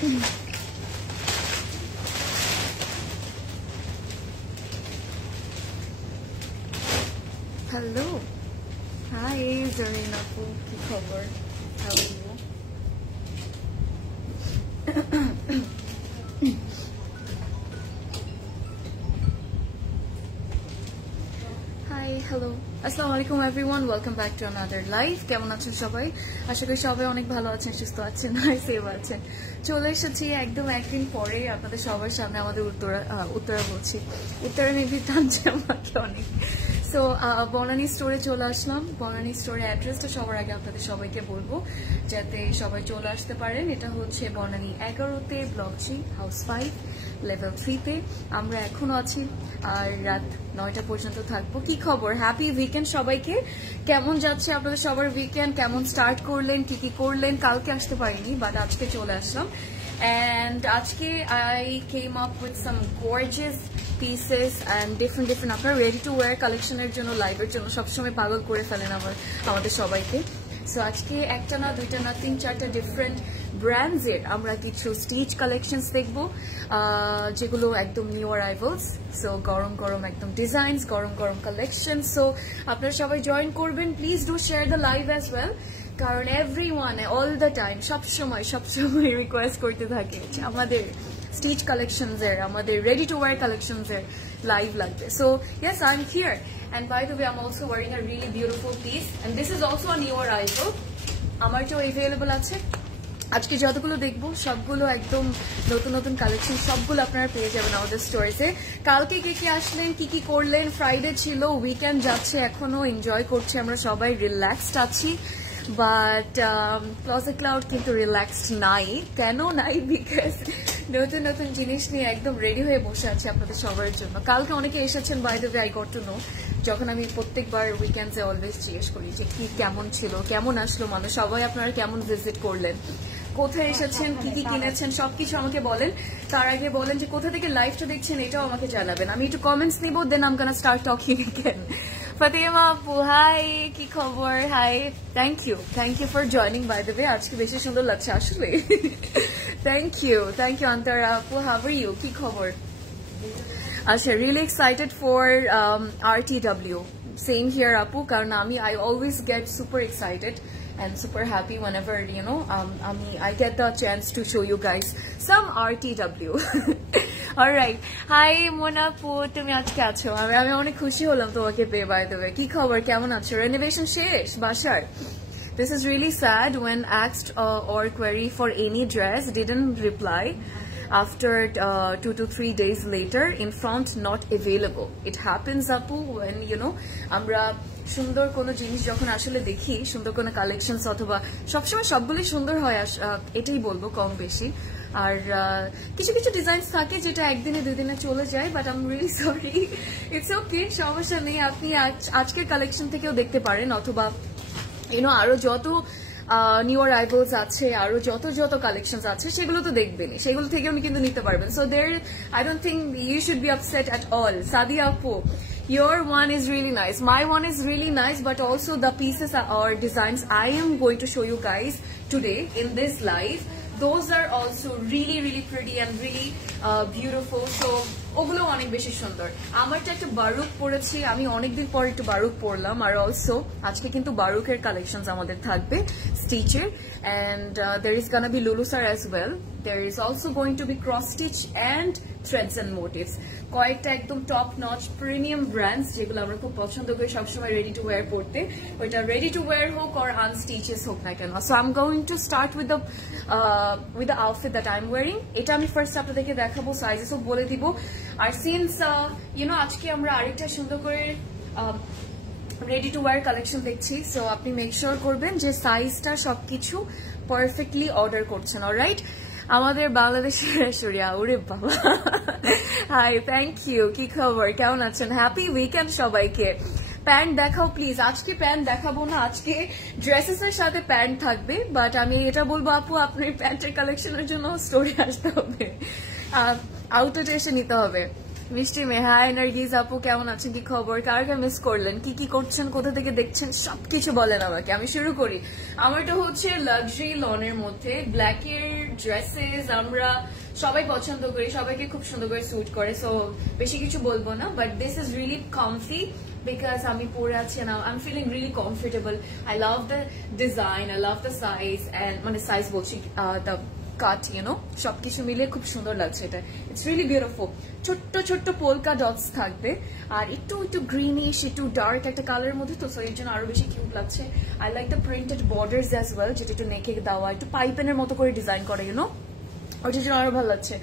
Hello. Hi, Zarina Pu. Ki khabar? How are you? Hi, hello. Assalamu alaikum everyone. Welcome back to another live. কেমন আছেন সবাই? আশা করি সবাই অনেক ভালো আছেন, সুস্থ আছেন, আর সেভ আছেন। চলে এসেছি একদম একদিন পরে আপনাদের সবার সামনে আমাদের উত্তরা বলছি। উত্তরা মেবি টানছে আমাকে অনেক। সো বনানী স্টোরে চলে আসলাম। বনানী স্টোরের অ্যাড্রেসটা সবার আগে আপনাদের সবাইকে বলবো যাতে সবাই চলে আসতে পারেন। এটা হচ্ছে বনানী 11-তে ব্লক জি হাউস 5 লেভেল 3-তে। আমরা এখনো আছি আর রাত 9টা পর্যন্ত থাকবো। কি খবর? হ্যাপি উইকেন্ড সবাইকে। কেমন যাচ্ছে আপনাদের সবার উইকেন্ড? কেমন স্টার্ট করলেন? কি কি করলেন? কালকে আসতে পারিনি, বাট আজকে চলে আসলাম। And আজকে I came up with some gorgeous pieces and different আপনার ready to wear collectionের জন্য লাইভের জন্য সবসময় পাগল করে ফেলেন আমাদের সবাইকে। সো আজকে একটা না দুইটা না 3-4টা ডিফারেন্ট ব্র্যান্ডস এর আমরা কিছু স্টিচ কালেকশনস দেখবো যেগুলো একদম নিউ অ্যারাইভালস। সো গরম গরম একদম ডিজাইনস, গরম গরম কালেকশন। সো আপনারা সবাই জয়েন করবেন। Please do share the live as well, কারণ এভরিওয়ান অল দ্য টাইম সবসময় রিকোয়েস্ট করতে থাকে আমাদের স্টিচ কালেকশনস এর, আমাদের রেডি টু ওয়্যার কালেকশনস এর লাইভ লাগবে। So yes, I am here, and by the way I'm also wearing a really beautiful piece and this is also a new arrival. আমারটাও available আছে। আজকে যতগুলো দেখবো সবগুলো একদম নতুন নতুন কালেকশন, সবগুলো আপনারা পেয়ে যাবেন আমাদের স্টোরেতে। কালকে কে কে আসলেন, কি কি করলেন? ফ্রাইডে ছিল, উইকেন্ড যাচ্ছে, এখনো এনজয় করছি, আমরা সবাই রিল্যাক্সড আছি। বাট ক্লোজেট ক্লাউড কিন্তু রিল্যাক্সড নাই। কেন নাই? বিকজ নতুন নতুন জিনিস নিয়ে একদম রেডি হয়ে বসে আছে আপনাদের সবার জন্য। কালকে অনেকে এসেছেন, by the way I got to know, যখন আমি প্রত্যেকবার উইকেন্ডে অলওয়েজ জিজ্ঞেস করি যে কি কেমন ছিল, কেমন আসলো মানুষ, সবাই আপনারা কেমন ভিজিট করলেন, কোথায় এসেছেন, কি কি কিনেছেন, সবকিছু আমাকে বলেন। তার আগে বলেন যে কোথা থেকে লাইভটা দেখছেন, এটাও আমাকে জানাবেন। আমি একটু কমেন্টস নিব, then um gonna start talking again. Fatema আপু হাই, কি খবর? Hi, thank you for joining by the way. আজকে বেশি সুন্দর লাগছে আসলে। থ্যাংক ইউ অন্তরা আপু, হাউ আর ইউ? কি খবর? আচ্ছা, really excited for RTW। Same here আপু, কারণ I always get super excited and super happy whenever I get the chance to show you guys some RTW. Alright, hi মোনাপু, তুমি আজকে আছো? আমি অনেক খুশি হলাম তোমাকে পেয়ে। বাই দ্য ওয়ে, কি খবর, কেমন আছো? রেনোভেশন শেষ বাসার? This is really sad when asked or query for any dress didn't reply after 2 to 3 days later, in front not available. It happens apu when আমরা সুন্দর কোনো জিনিস যখন আসলে দেখি, সুন্দর কোনো কালেকশনস অথবা সবসময় সবগুলোই সুন্দর হয় এটাই বলবো কম বেশি। আর কিছু কিছু ডিজাইনস থাকে যেটা একদিনে দুদিনে চলে যায়, but I am really sorry, it's okay, সমস্যা নেই। আপনি আজকের কালেকশন থেকেও দেখতে পারেন, অথবা আরো যত নিউ অ্যারাইভালস আছে, আরো যত কালেকশনস আছে সেগুলো তো দেখবেনই, সেগুলো থেকে আমি কিন্তু নিতে পারবেন। So I don't think you should be upset at all. Sadia আপু, your one is really nice, my one is really nice, but also the pieces or designs I am going to show you guys today in this live, those are also really pretty and really beautiful. So ওগুলো অনেক বেশি সুন্দর। আমারটা একটা বারুক পরেছি, আমি অনেকদিন পর একটু বারুক পরলাম। আর অলসো আজকে কিন্তু বারুকের কালেকশনস আমাদের থাকবে স্টিচের, and there is gonna be Lulusar as well. There is also going to be cross stitch and threads and motifs. কয়েকটা একদম টপ নচ প্রিমিয়াম ব্র্যান্ডস যেগুলো আমরা খুব পছন্দ করি সবসময় রেডি টু ওয়্যার পড়তে, ওইটা রেডি টু ওয়্যার হোক আর আনস্টিচেস হোক না কেন। So I am going to start with the outfit that I am wiring. এটা আমি ফার্স্ট আপনাদেরকে দেখাবো, সাইজেসও বলে দিব। আর সিন্স আজকে আমরা আরেকটা সুন্দর করে রেডি টু ওয়্যার কালেকশন দেখছি, সো আপনি মেক শিওর করবেন যে সাইজটা সবকিছু পারফেক্টলি অর্ডার করছেন। অলরাইট, আমাদের বাংলাদেশের ঐশ্বরিয়া, ওরে বাবা, হাই, থ্যাংক ইউ, কি খবর, কেমন আছেন? হ্যাপি উইকেন্ড সবাইকে। প্যান্ট দেখাও প্লিজ। আজকে প্যান্ট দেখাবো না, আজকে ড্রেসেস এর সাথে প্যান্ট থাকবে, বাট আমি এটা বলবো আপু আপনার প্যান্টের কালেকশনের জন্য স্টোরে আসতে হবে, আউটলেটে এসে নিতে হবে। মিষ্টি মেহাই, নার্গিস আপু কেমন আছেন, কি খবর, কারকে মিস করলেন, কি কি করছেন, কোথা থেকে দেখছেন, সবকিছু বলেন আমাকে। আমি শুরু করি। আমারটা হচ্ছে লাক্সারি লনের মধ্যে ব্ল্যাকের ড্রেসেস আমরা সবাই পছন্দ করি, সবাইকে খুব সুন্দর করে স্যুট করে, সো বেশি কিছু বলবো না, but this is really comfy because আমি পরে আছি and I'm feeling really comfortable. I love the design, I love the size and মানে সাইজ বলছি the cut, you know, সবকিছু মিলে খুব সুন্দর লাগছে এটা। It's really beautiful. ছোট্ট ছোট্ট পোলকা ডটস থাকবে আর একটু একটু গ্রিনিশ একটু ডার্ক একটা কালারের মধ্যে, তো এর জন্য আরো বেশি কিউট লাগছে। I like the printed borders as well, যেটা একটু নেকে দেওয়া একটু পাইপেনের মতো করে ডিজাইন করে, you know, ওটার জন্য আরো ভালো লাগছে।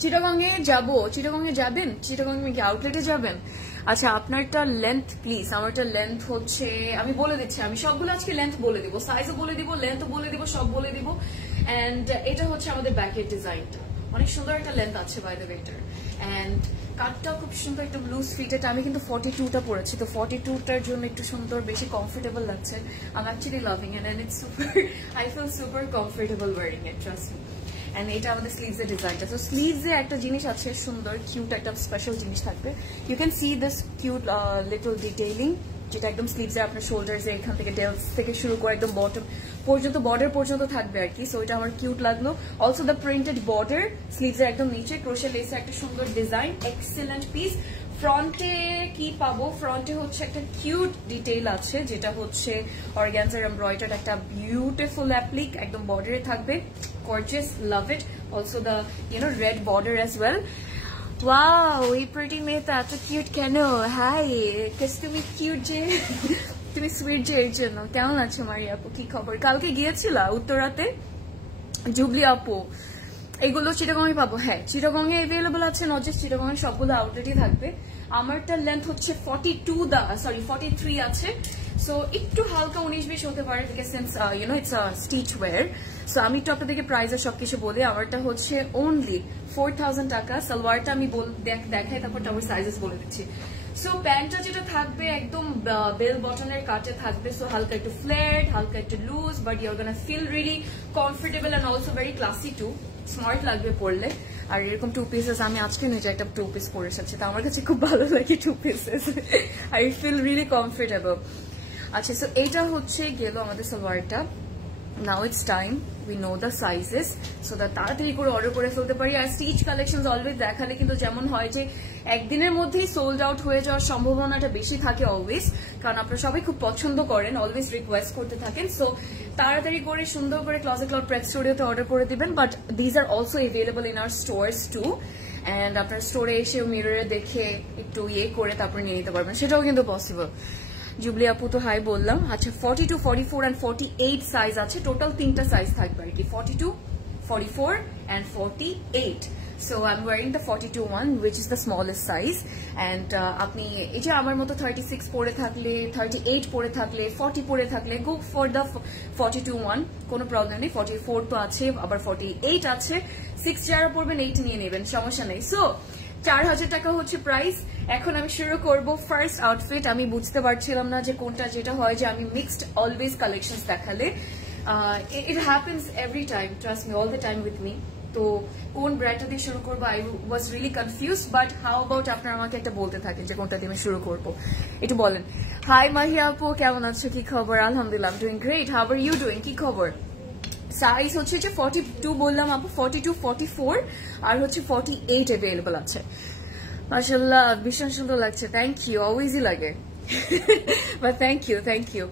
চিটাগংয়ে যাবো, চিটাগংয়ে যাবেন? চিটাগংয়ে কি আউটলেটে যাবেন? আচ্ছা আপনারটা লেন্থ প্লিজ। আমারটা লেন্থ হচ্ছে, আমি বলে দিচ্ছি, আমি সবগুলো আজকে লেন্থ বলে দিব, সাইজও বলে দিব, লেন্থও বলে দিব, সব বলে দিব। এন্ড এটা হচ্ছে আমাদের ব্যাকের ডিজাইনটা, অনেক সুন্দর একটা লেন্থ আছে বাই দ্য ওয়েটার, এন্ড কাটটা খুব সুন্দর একটু লুজ ফিটেড। আমি কিন্তু 42টা পরেছি, তো 42টার জন্য একটু সুন্দর বেশি কমফোর্টেবল লাগছে। I'm actually loving it and it's super I feel super comfortable wearing it, trust me. And এটা আমাদের স্লিভস এর ডিজাইনটা, তো স্লিভস এ একটা জিনিস আছে সুন্দর কিউট একটা স্পেশাল জিনিস থাকবে। You can see this cute little detailing, যেটা একদম স্লিভস এ আপনার শোল্ডার্স এর এখান থেকে ডেলস থেকে শুরু করে একদম বটম পর্যন্ত, বর্ডার পর্যন্ত থাকবে আর কি। সো এটা আমার কিউট লাগলো। Also the printed border sleeves এর একদম নিচে ক্রোশে লেসে একটা সুন্দর ডিজাইন, এক্সেলেন্ট পিস। ফ্রন্টে কি পাবো? ফ্রন্টে হচ্ছে একটা কিউট ডিটেইল আছে, যেটা হচ্ছে অর্গানজার এমব্রয়ডার্ড একটা বিউটিফুল অ্যাপ্লিক, একদম বর্ডারে থাকবে, gorgeous, love it. Also the red border as well. Wow, এই প্রিটি মেয়েটা এত কিউট কেন? হাই, তুমি কিউট যে, তুমি সুইট যে, এর জন্য। কেমন আছো মারি আপু, কি খবর? কালকে গিয়েছিলা উত্তরাতে? জুবলি আপু, এগুলো চিটাগংয়ে পাবো? হ্যাঁ, চিটাগংয়ে অ্যাভেলেবল আছে, নট জাস্ট চিটাগংয়ে, সবগুলো আউটলেটই থাকবে। আমারটার লেন্থ হচ্ছে 43 আছে, সো একটু হালকা 19-20 হতে পারে, because since it's a stitch wear. So আমি একটু আপনাদেরকে প্রাইসের সবকিছু বলি। আমারটা হচ্ছে অনলি 4000 টাকা। সালোয়ারটা আমি দেখাই, তারপর আমার সাইজেস বলে দিচ্ছি। সো প্যান্টটা যেটা থাকবে একদম বেল বটনের কাটে থাকবে, সো হালকা একটু ফ্লেয়ার্ড, হালকা একটু loose, but you are gonna feel really comfortable and also very classy too, smart লাগবে পরলে। আর এরকম 2 পিসেস আমি আজকে নিজে একটা 2 পিস পরে এসেছি, তো আমার কাছে খুব ভালো লাগে 2 pieces, I feel really comfortable. আচ্ছা, সো এইটা হচ্ছে গেল আমাদের সালোয়ারটা। Now it's time we know the sizes, so that তাড়াতাড়ি করে অর্ডার করে ফেলতে পারি। আর স্টিচ কালেকশন অলওয়েজ দেখালে কিন্তু যেমন হয় যে একদিনের মধ্যেই সোল্ড আউট হয়ে যাওয়ার সম্ভাবনাটা বেশি থাকে অলওয়েজ, কারণ আপনারা সবাই খুব পছন্দ করেন, অলওয়েজ রিকোয়েস্ট করতে থাকেন। সো তাড়াতাড়ি করে সুন্দর করে ক্লজেট ক্লাউড প্রেস স্টুডিওতে অর্ডার করে দিবেন, but these are also available in our stores too. And আপনার স্টোরে এসে মিররে দেখে একটু করে তারপরে নিয়ে নিতে পারবেন, সেটাও কিন্তু পসিবল। জুবলি আপু তো হাই বললাম। আচ্ছা, 42, 44 and 48 সাইজ আছে, টোটাল 3টা সাইজ থাকবে আর কি, 42, 44 and 48. So I'm wearing the 42 one, which is the smallest size. And আপনি এই যে আমার মতো 36 পরে থাকলে, 38 পরে থাকলে, 40 পরে থাকলে, go for the 42 one, কোনো প্রবলেম নেই। 44 তো আছে, আবার 48 আছে, 6 যারা পরবেন 8 নিয়ে নেবেন, সমস্যা নেই। সো 4000 টাকা হচ্ছে প্রাইস। এখন আমি শুরু করব ফার্স্ট আউটফিট। আমি বুঝতে পারছিলাম না যে কোনটা, যেটা হয় যে আমি মিক্সড অলওয়েজ কালেকশনস দেখালে, it happens every time, trust me, all the time with me. তো কোন ব্র্যান্ডটা দিয়ে শুরু করবো, I was really confuse, but how about আপনারা আমাকে একটা বলতে থাকেন যে কোনটা দিয়ে আমি শুরু করবো, একটু বলেন। হাই মাহিয়া আপু, কেমন আছো, কি খবর? আলহামদুলিল্লাহ, I am doing great, how are you doing, কি খবর? সাইজ হচ্ছে যে 42 বললাম আপু, 42, 44 আর হচ্ছে 48 অ্যাভেলেবল আছে। মাশাআল্লাহ, ভীষণ সুন্দর লাগছে, থ্যাংক ইউ, অলওয়েজই লাগে, বাট থ্যাংক ইউ।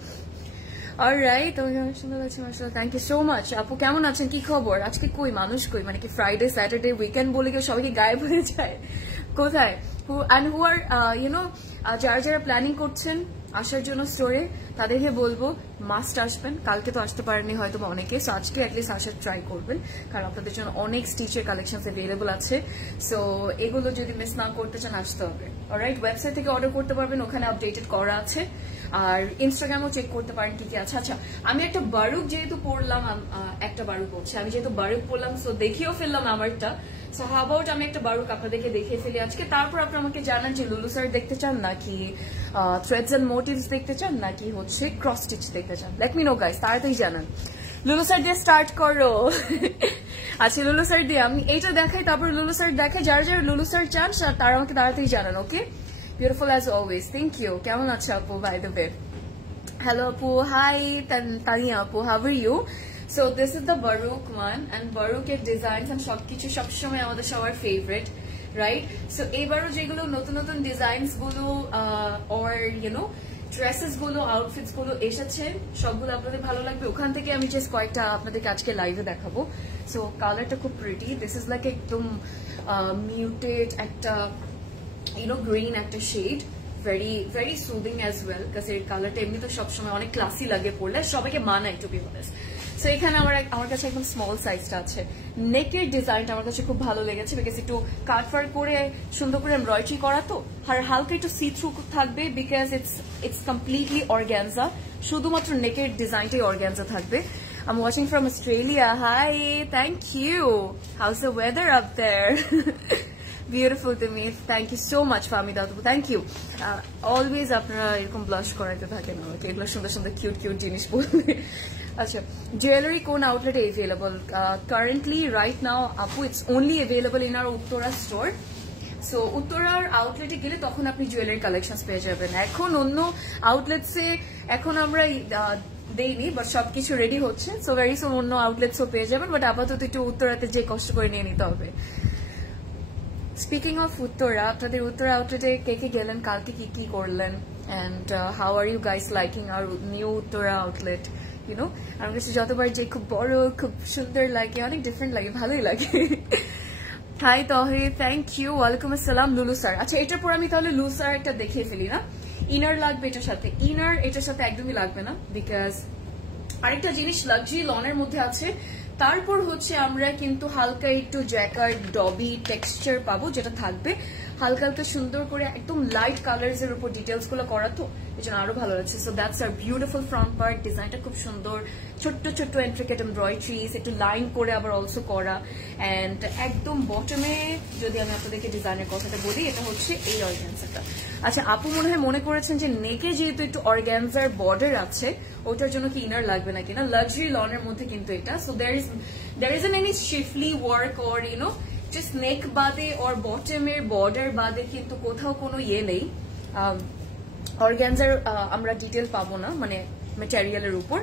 অলরাইট, তোমাকে অনেক সুন্দর লাগছে, মাশাআল্লাহ, থ্যাংক ইউ সো মাচ। আপু কেমন আছেন, কি খবর? আজকে কই মানুষ কই, মানে কি ফ্রাইডে, স্যাটারডে, উইকেন্ড বলে কেউ সবাইকে গায়েব হয়ে যায় কোথায়? হু আর যারা প্ল্যানিং করছেন আসার জন্য স্টোরে, তাদেরকে বলবো মাস্ট আসবেন। কালকে তো আসতে পারেনি হয়তো অনেকে, সো আজকে অ্যাটলিস্ট আসার ট্রাই করবেন, কারণ আপনাদের জন্য অনেক স্টিচের কালেকশন অ্যাভেলেবল আছে। সো এগুলো যদি মিস না করতে চান, আসতে হবে। অলরাইট, ওয়েবসাইট থেকে অর্ডার করতে পারবেন, ওখানে আপডেটেড করা আছে, আর ইনস্টাগ্রামও চেক করতে পারেন কি কি আছে। আচ্ছা, আমি একটা বারুক যেহেতু পড়লাম, একটা বারুক বলছি, আমি যেহেতু বারুক পড়লাম, সো দেখিয়েও ফেললাম আমারটা। সো হাউ অ্যাবাউট আমি একটা বারুক আপনাদেরকে দেখিয়ে ফেলি আজকে, তারপর আপনারা আমাকে জানান যে লুলু স্যার দেখতে চান, নাকি থ্রেডস এন্ড মোটিভস দেখতে চান, নাকি হচ্ছে ক্রস স্টিচ দেখতে চান। লেট মি নো গাইস, তাড়াতাড়ি জানান। লুলু স্যার দিয়ে স্টার্ট করো। আচ্ছা, লুলু স্যার দিয়ে আমি এইটা দেখাই, তারপর লুলু স্যার দেখাই। যারা যারা লুলু স্যার চান তারা আমাকে তাড়াতাড়ি জানান, okay? Beautiful as always, thank you. কেমন আছো আপু, বাই দ্য ওয়ে? হ্যালো আপু, হাই তানিয়া আপু, how are you? So this is the Baruk one and বারুকের ডিজাইন সবকিছু সবসময় আমাদের সবার ফেভারিট, রাইট? সো এইবারও যেগুলো নতুন নতুন ডিজাইনস গুলো অর ইউনো ড্রেসেস গুলো আউটফিটস গুলো এসেছে সবগুলো আপনাদের ভালো লাগবে। ওখান থেকে আমি জাস্ট কয়েকটা আপনাদেরকে আজকে লাইভে দেখাবো। সো কালারটা খুব প্রিটি, দিস ইজ লাইক একদম মিউটেড একটা ইউনো গ্রিন একটা shade, very very soothing as well, কাজ এর কালারটা এমনি তো সবসময় অনেক ক্লাসি লাগে পড়লে, সবাইকে মানায় টু বি অনেস্ট। সো এখানে আমার কাছে একদম স্মল সাইজটা আছে। নেকের ডিজাইনটা আমার কাছে খুব ভালো লেগেছে, বিকজ একটু কাটফার করে সুন্দর করে এমব্রয়ডারি করা তো, আর হালকা একটু সি থ্রু থাকবে, বিকজ ইটস কমপ্লিটলি অর্গ্যানজা, শুধুমাত্র নেকের ডিজাইনটাই অর্গ্যানজা থাকবে। I'm watching from Australia. Hi, thank you. How's the weather up there? Beautiful to me. Thank you so much, Famida. Thank you. Always আপনারা এরকম ব্লাশ করাইতে থাকেন আমাকে, এগুলো সুন্দর সুন্দর কিউট কিউট জিনিস বলবে। আচ্ছা, জুয়েলারি কোন আউটলেটে অ্যাভেলেবল? কারেন্টলি রাইট নাও আপু it's only available in hour Uttara store. So উত্তরার আউটলেটে গেলে তখন আপনি জুয়েলারি কালেকশন পেয়ে যাবেন। এখন অন্য আউটলেটসে এখন আমরা দেইনি, বাট সবকিছু রেডি হচ্ছে, সো ভেরি সুন অন্য আউটলেটসও পেয়ে যাবেন, বাট আপাতত একটু উত্তরাতে যে কষ্ট করে নিয়ে নিতে হবে। স্পিকিং অফ উত্তরা, আপনাদের উত্তরা আউটলেটে কে কে গেলেন, কালকে কি কি করলেন, and how are you guys liking our new Uttara outlet? You know আমার কাছে যতবার যে খুব বড় খুব সুন্দর লাগে, অনেক ডিফারেন্ট লাগে, ভালোই লাগে। হাই তহে, থ্যাংক ইউ, ওয়ালাইকুম আসসালাম লুলু স্যার। আচ্ছা, এটার পর আমি তাহলে লুলু স্যার একটা দেখিয়ে ফেলি না। ইনার লাগবে এটার সাথে, ইনার এটার সাথে একদমই লাগবে না, বিকজ আরেকটা জিনিস লাক্সারি লনের মধ্যে আছে। তারপর হচ্ছে আমরা কিন্তু হালকা একটু জ্যাকার্ড ডবি টেক্সচার পাবো, যেটা থাকবে হালকা হালকা সুন্দর করে একদম লাইট কালার্স এর উপর ডিটেলস গুলো করা, তো এই জন্য আরো ভালো লাগছে। So that's our beautiful front part, ডিজাইনটা খুব সুন্দর, ছোট্ট ছোট্ট এন্ট্রিকেট এমব্রয়ডারিজ, একটু লাইন করে আবার অলসো করা, অ্যান্ড একদম বটমে যদি আমি আপনাদেরকে ডিজাইনের কথাটা বলি, এটা হচ্ছে এই অর্গ্যানজাটা। আচ্ছা, আপু মনে হয় মনে করেছেন যে নেকে যেহেতু একটু অর্গ্যানজার বর্ডার আছে, ওটার জন্য কি ইনার লাগবে না কিনা। লাক্সারি লনের মধ্যে কিন্তু এটা, so there isn't any shiftly work or you know just neck বাদে or bottom এর border বাদে কিন্তু কোথাও কোনো ইয়ে নেই, অর্গ্যানজার আমরা ডিটেল পাবো না মানে ম্যাটেরিয়ালের উপর।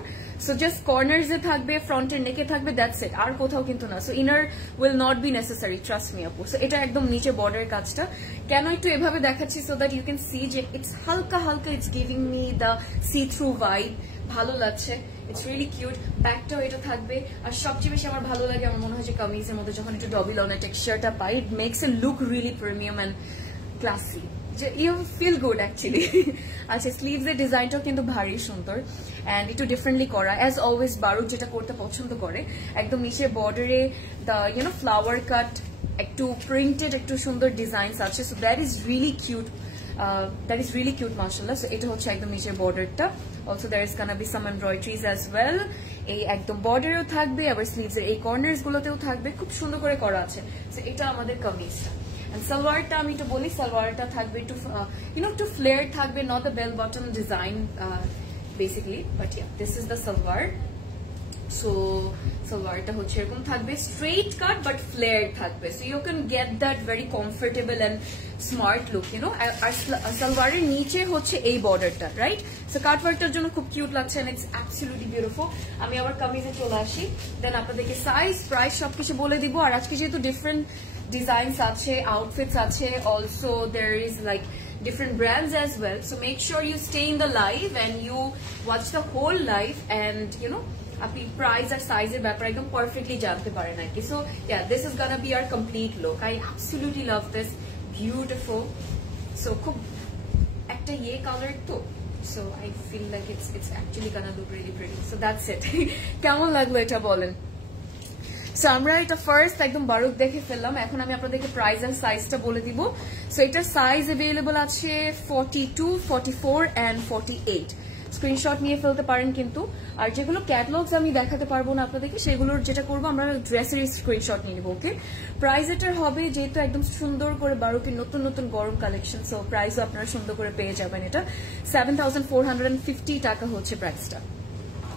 সো জাস্ট কর্নার্স এ থাকবে, ফ্রন্টের নেকে থাকবে, দ্যাটস ইট, আর কোথাও কিন্তু না। So inner will not be necessary, trust me আপু। সো এটা একদম নিচে বর্ডার কাজটা কেন একটু এভাবে দেখাচ্ছি, so that you can see যে ইটস হালকা হালকা, it's giving me the see through vibe, ভালো লাগছে, ইটস রিয়েলি কিউট। ব্যাকটাও এটা থাকবে, আর সবচেয়ে বেশি আমার ভালো লাগে, আমার মনে হয় যে কামিজের মধ্যে যখন একটু ডবি লনের টেক্সচারটা পাই, it makes a look really premium and classy, you feel good actually. আচ্ছা, স্লিভস এর ডিজাইনটাও কিন্তু ভারী সুন্দর অ্যান্ড একটু ডিফারেন্টলি করা, অ্যাজ অলওয়েজ বারুক যেটা করতে পছন্দ করে, একদম নিচের বর্ডারে দ্য ইউনো ফ্লাওয়ার কাট, একটু প্রিন্টেড, একটু সুন্দর ডিজাইনস আছে। So that is really cute, that is really cute mashallah. So এটা হচ্ছে একদম নিচের বর্ডারটা, also there is gonna be some embroideries as well, এই একদম বর্ডারেও থাকবে, আবার স্লিভস এর এই কর্নার্স গুলোতেও থাকবে, খুব সুন্দর করে করা আছে। সো এটা আমাদের কামিজটা। এন্ড সালোয়ারটা আমি একটু বলি, সালোয়ারটা থাকবে একটু ইউনো একটু ফ্লেয়ার থাকবে, not the bell bottom design basically, but yeah this is the salwar. So সালোয়ারটা হচ্ছে এরকম থাকবে, স্ট্রেট কাট বাট ফ্লেয়ার থাকবে, so you can get that very comfortable and smart look you know. আর সালোয়ারের নিচে হচ্ছে এই বর্ডারটা, রাইট? সো কাটওয়ার্কটার জন্য খুব কিউট লাগছে এন্ড ইটস অ্যাবসলিউটলি বিউটিফুল। আমি আবার কামিজে চলে আসি, দেন আপনাদেরকে সাইজ প্রাইস সবকিছু বলে দিব। আর আজকে যেহেতু ডিফারেন্ট ডিজাইনস আছে, আউটফিটস আছে, also there is like different brands as well, so make sure you stay in the live and you watch the whole live, and you know আপনি প্রাইস আর সাইজের ব্যাপারে একদম পারফেক্টলি জানতে পারেন আর কি। So yeah, this is gonna be our complete look. I absolutely love this, beautiful. So খুব একটা ইয়ে কালার তো, so I feel like it's actually gonna look really pretty. So that's it. কেমন লাগলো এটা বলেন? সো আমরা এটা ফার্স্ট একদম বারুক দেখে ফেললাম, এখন আমি আপনাদেরকে প্রাইস আর সাইজটা বলে দিব। সো এটার সাইজ অ্যাভেলেবল আছে 42, 44 and 48। স্ক্রিনশট নিয়ে ফেলতে পারেন কিন্তু। আর যেগুলো ক্যাটালগস আমি দেখাতে পারবো না আপনাদেরকে, সেগুলোর যেটা করবো আমরা ড্রেসের স্ক্রিনশট নিয়ে নেবো। ওকে, প্রাইস এটার হবে যেহেতু একদম সুন্দর করে বারুকের নতুন নতুন গরম কালেকশন, সো প্রাইসও আপনারা সুন্দর করে পেয়ে যাবেন। এটা 7,450 টাকা হচ্ছে প্রাইসটা।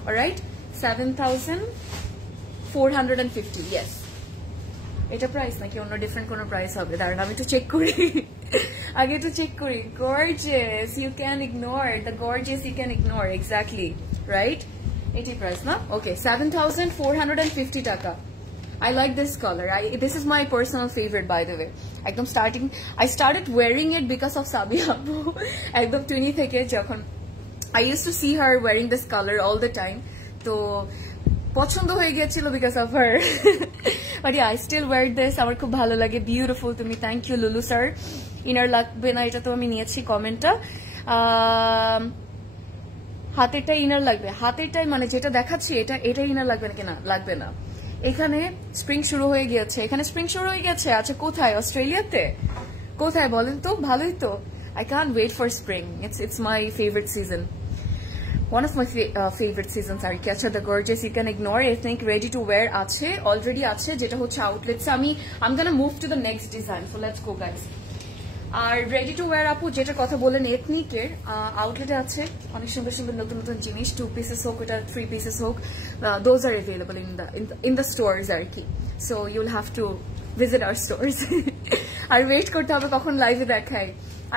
Alright, 7,450, yes. এটা প্রাইস নাকি অন্য ডিফারেন্ট কোনো প্রাইস হবে? দাঁড়ান আমি একটু চেক করি, আগে একটু চেক করি। Gorgeous, you can ignore the gorgeous, you can ignore, exactly right. এটি প্রাইস না? ওকে, 7,450 টাকা। I like this color. This is my personal favorite, by the way. Ekdom I started wearing it because of Sabia Apu. Ekdom tuni theke jokhon I used to see her wearing this color all the time. To pochondo hoye giyechilo because of her. But yeah, I still wear this. Amar khub bhalo lage, beautiful to me. Thank you, Lulu sir. Inner lagbe na eta to ami niyechi comment ta. হাতেরটা inner লাগবে, হাতেরটাই মানে যেটা দেখাচ্ছি এটা inner লাগবে নাকি না? লাগবে না। এখানে স্প্রিং শুরু হয়ে গিয়েছে, এখানে স্প্রিং শুরু হয়ে গেছে। আচ্ছা, কোথায়? অস্ট্রেলিয়াতে? কোথায় বলেন তো? ভালোই তো। I can't wait for spring. It's my favorite season. One of my favorite seasons আর কি। আচ্ছা, the gorgeous you can ignore. I think ready to wear আছে, already আছে, যেটা হচ্ছে outlets। I'm gonna move to the next design. So let's go guys. আর ready to wear আপু যেটা কথা বলেন এথনিকের আউটলেটে আছে অনেক সুন্দর সুন্দর নতুন নতুন জিনিস, 2 pieces হোক, এটা 3 pieces হোক, those are available in the stores আর কি। So you'll have to visit our stores. আর ওয়েট করতে হবে কখন লাইভে দেখাই।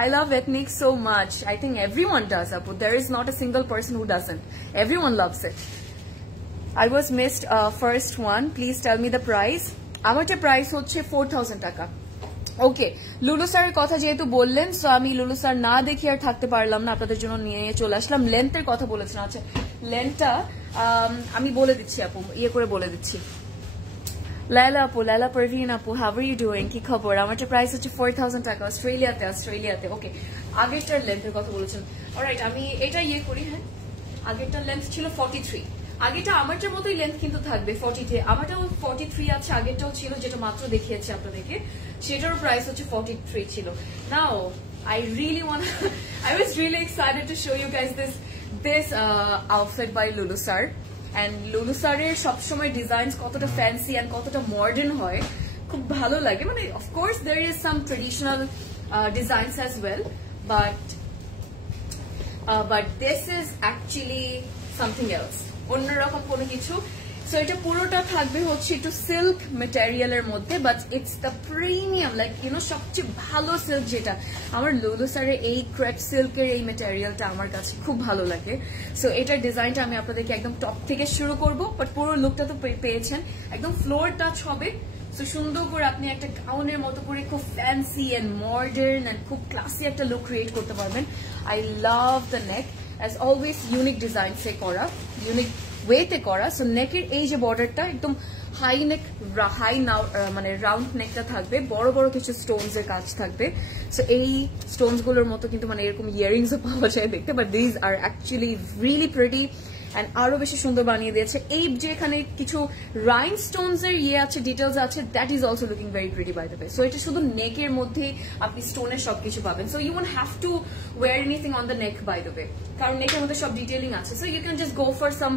I love ethnic so much. I think everyone does, apu. There is not a single person who doesn't. Everyone loves it. I was missed first one. Please tell me the price. আমারটা price হচ্ছে 4,000 টাকা। ওকে, লুলু স্যারের কথা যেহেতু বললেন, so আমি লুলু স্যার না দেখি আর থাকতে পারলাম না, আপনাদের জন্য নিয়ে চলে আসলাম। লেন্থের কথা বলেছেন, আচ্ছা লেন্থটা আমি বলে দিচ্ছি আপু, করে বলে দিচ্ছি। লায়লা আপু, লায়লা পারভিন আপু, হাউ আর ইউ ডুইং? কি খবর? আমারটা প্রাইস হচ্ছে 4,000 টাকা। অস্ট্রেলিয়াতে। ওকে, আগেরটার লেন্থের কথা বলেছেন। অলরাইট, আমি এটা করি। হ্যাঁ, আগেরটার লেন্থ ছিল 43। আগেটা আমারটার মতোই লেন্থ কিন্তু থাকবে 43। আমারটাও 43 আছে, আগেরটাও ছিল যেটা মাত্র দেখিয়েছি আপনাদেরকে, সেটারও প্রাইস হচ্ছে 43 ছিল। নাও I was really excited to show you guys this outfit by Lulu sir. And Lulu sir এর সবসময় ডিজাইনস কতটা ফ্যান্সি এন্ড কতটা মডার্ন হয়, খুব ভালো লাগে। মানে of course there is some traditional designs as well, but this is actually something else, অন্যরকম কোনো কিছু। সো এটা পুরোটা থাকবে হচ্ছে একটু সিল্ক ম্যাটেরিয়ালের মধ্যে, but it's the premium, like সবচেয়ে ভালো সিল্ক যেটা। আমার লুলু স্যারের এই ক্রেপ সিল্কের এই ম্যাটেরিয়ালটা আমার কাছে খুব ভালো লাগে। সো এটার ডিজাইনটা আমি আপনাদেরকে একদম টপ থেকে শুরু করব, বাট পুরো লুকটা তো পেয়েছেন, একদম ফ্লোর টাচ হবে। সো সুন্দর করে আপনি একটা গাউনের মতো করে খুব ফ্যান্সি এন্ড মডার্ন এন্ড খুব ক্লাসি একটা লুক ক্রিয়েট করতে পারবেন। I love the neck, as always unique design সে করা, ইউনিক ওয়েতে করা। সো নেকের এই যে বর্ডারটা একদম হাই নেক, মানে রাউন্ড নেকটা থাকবে, বড় বড় কিছু স্টোনস এর কাজ থাকবে। সো এই স্টোনস গুলোর মতো কিন্তু মানে এরকম ইয়ারিংসও পাওয়া যায় দেখতে, but these are actually really pretty and আরো বেশি সুন্দর বানিয়ে দিয়েছে। এই যে এখানে কিছু রাইন স্টোনস এর আছে, ডিটেলস আছে, that is also looking very pretty by the way. So এটা শুধু নেকের মধ্যে আপনি স্টোনের সবকিছু পাবেন। So you won't have to wear anything on the neck by the way, কারণ নেকের মধ্যে সব ডিটেলিং আছে। So you can just go for some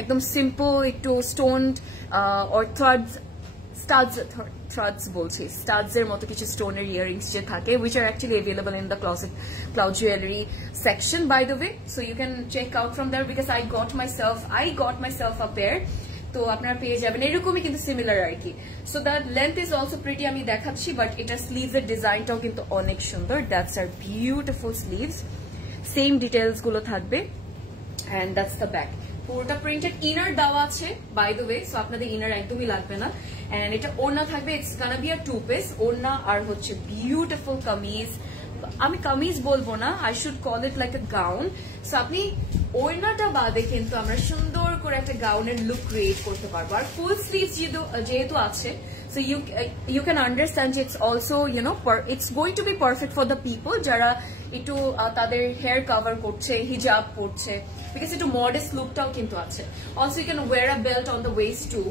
একদম সিম্পল একটু স্টোনড অর থ্রাডস বলছি, স্টাডস এর মতো কিছু স্টোনের ইয়ারিংস যে থাকে, which are actually available in the cloud jewelry section by the way, so you can check out from there because I got myself a pair, তো আপনারা পেয়ে যাবেন এরকমই কিন্তু সিমিলার আর কি। So the length is also pretty, আমি দেখাচ্ছি, but এটা স্লিভস এর ডিজাইনটাও কিন্তু অনেক সুন্দর। That's our beautiful sleeves, same details গুলো থাকবে এন্ড দ্যাটস দ্য ব্যাক। পুরোটা প্রিন্টেড, ইনার দেওয়া আছে বাই দ্য ওয়ে, সো আপনাদের ইনার একদমই লাগবে না। এন্ড এটা ওড়না থাকবে, it's gonna be a 2 piece ওড়না, আর হচ্ছে বিউটিফুল কামিজ। আমি কামিজ বলবো না, I should call it like a gown. So আপনি ওড়নাটা বাদে কিন্তু আমরা সুন্দর করে একটা গাউনের লুক ক্রিয়েট করতে পারবো। আর ফুল স্লিভস যেহেতু আছে, so you can understand it's also it's going to be perfect for the people যারা একটু তাদের হেয়ার কভার করছে, হিজাব পরছে, বিকজ একটু মডেস্ট লুকটাও কিন্তু আছে। Also you can wear a belt on the waist too.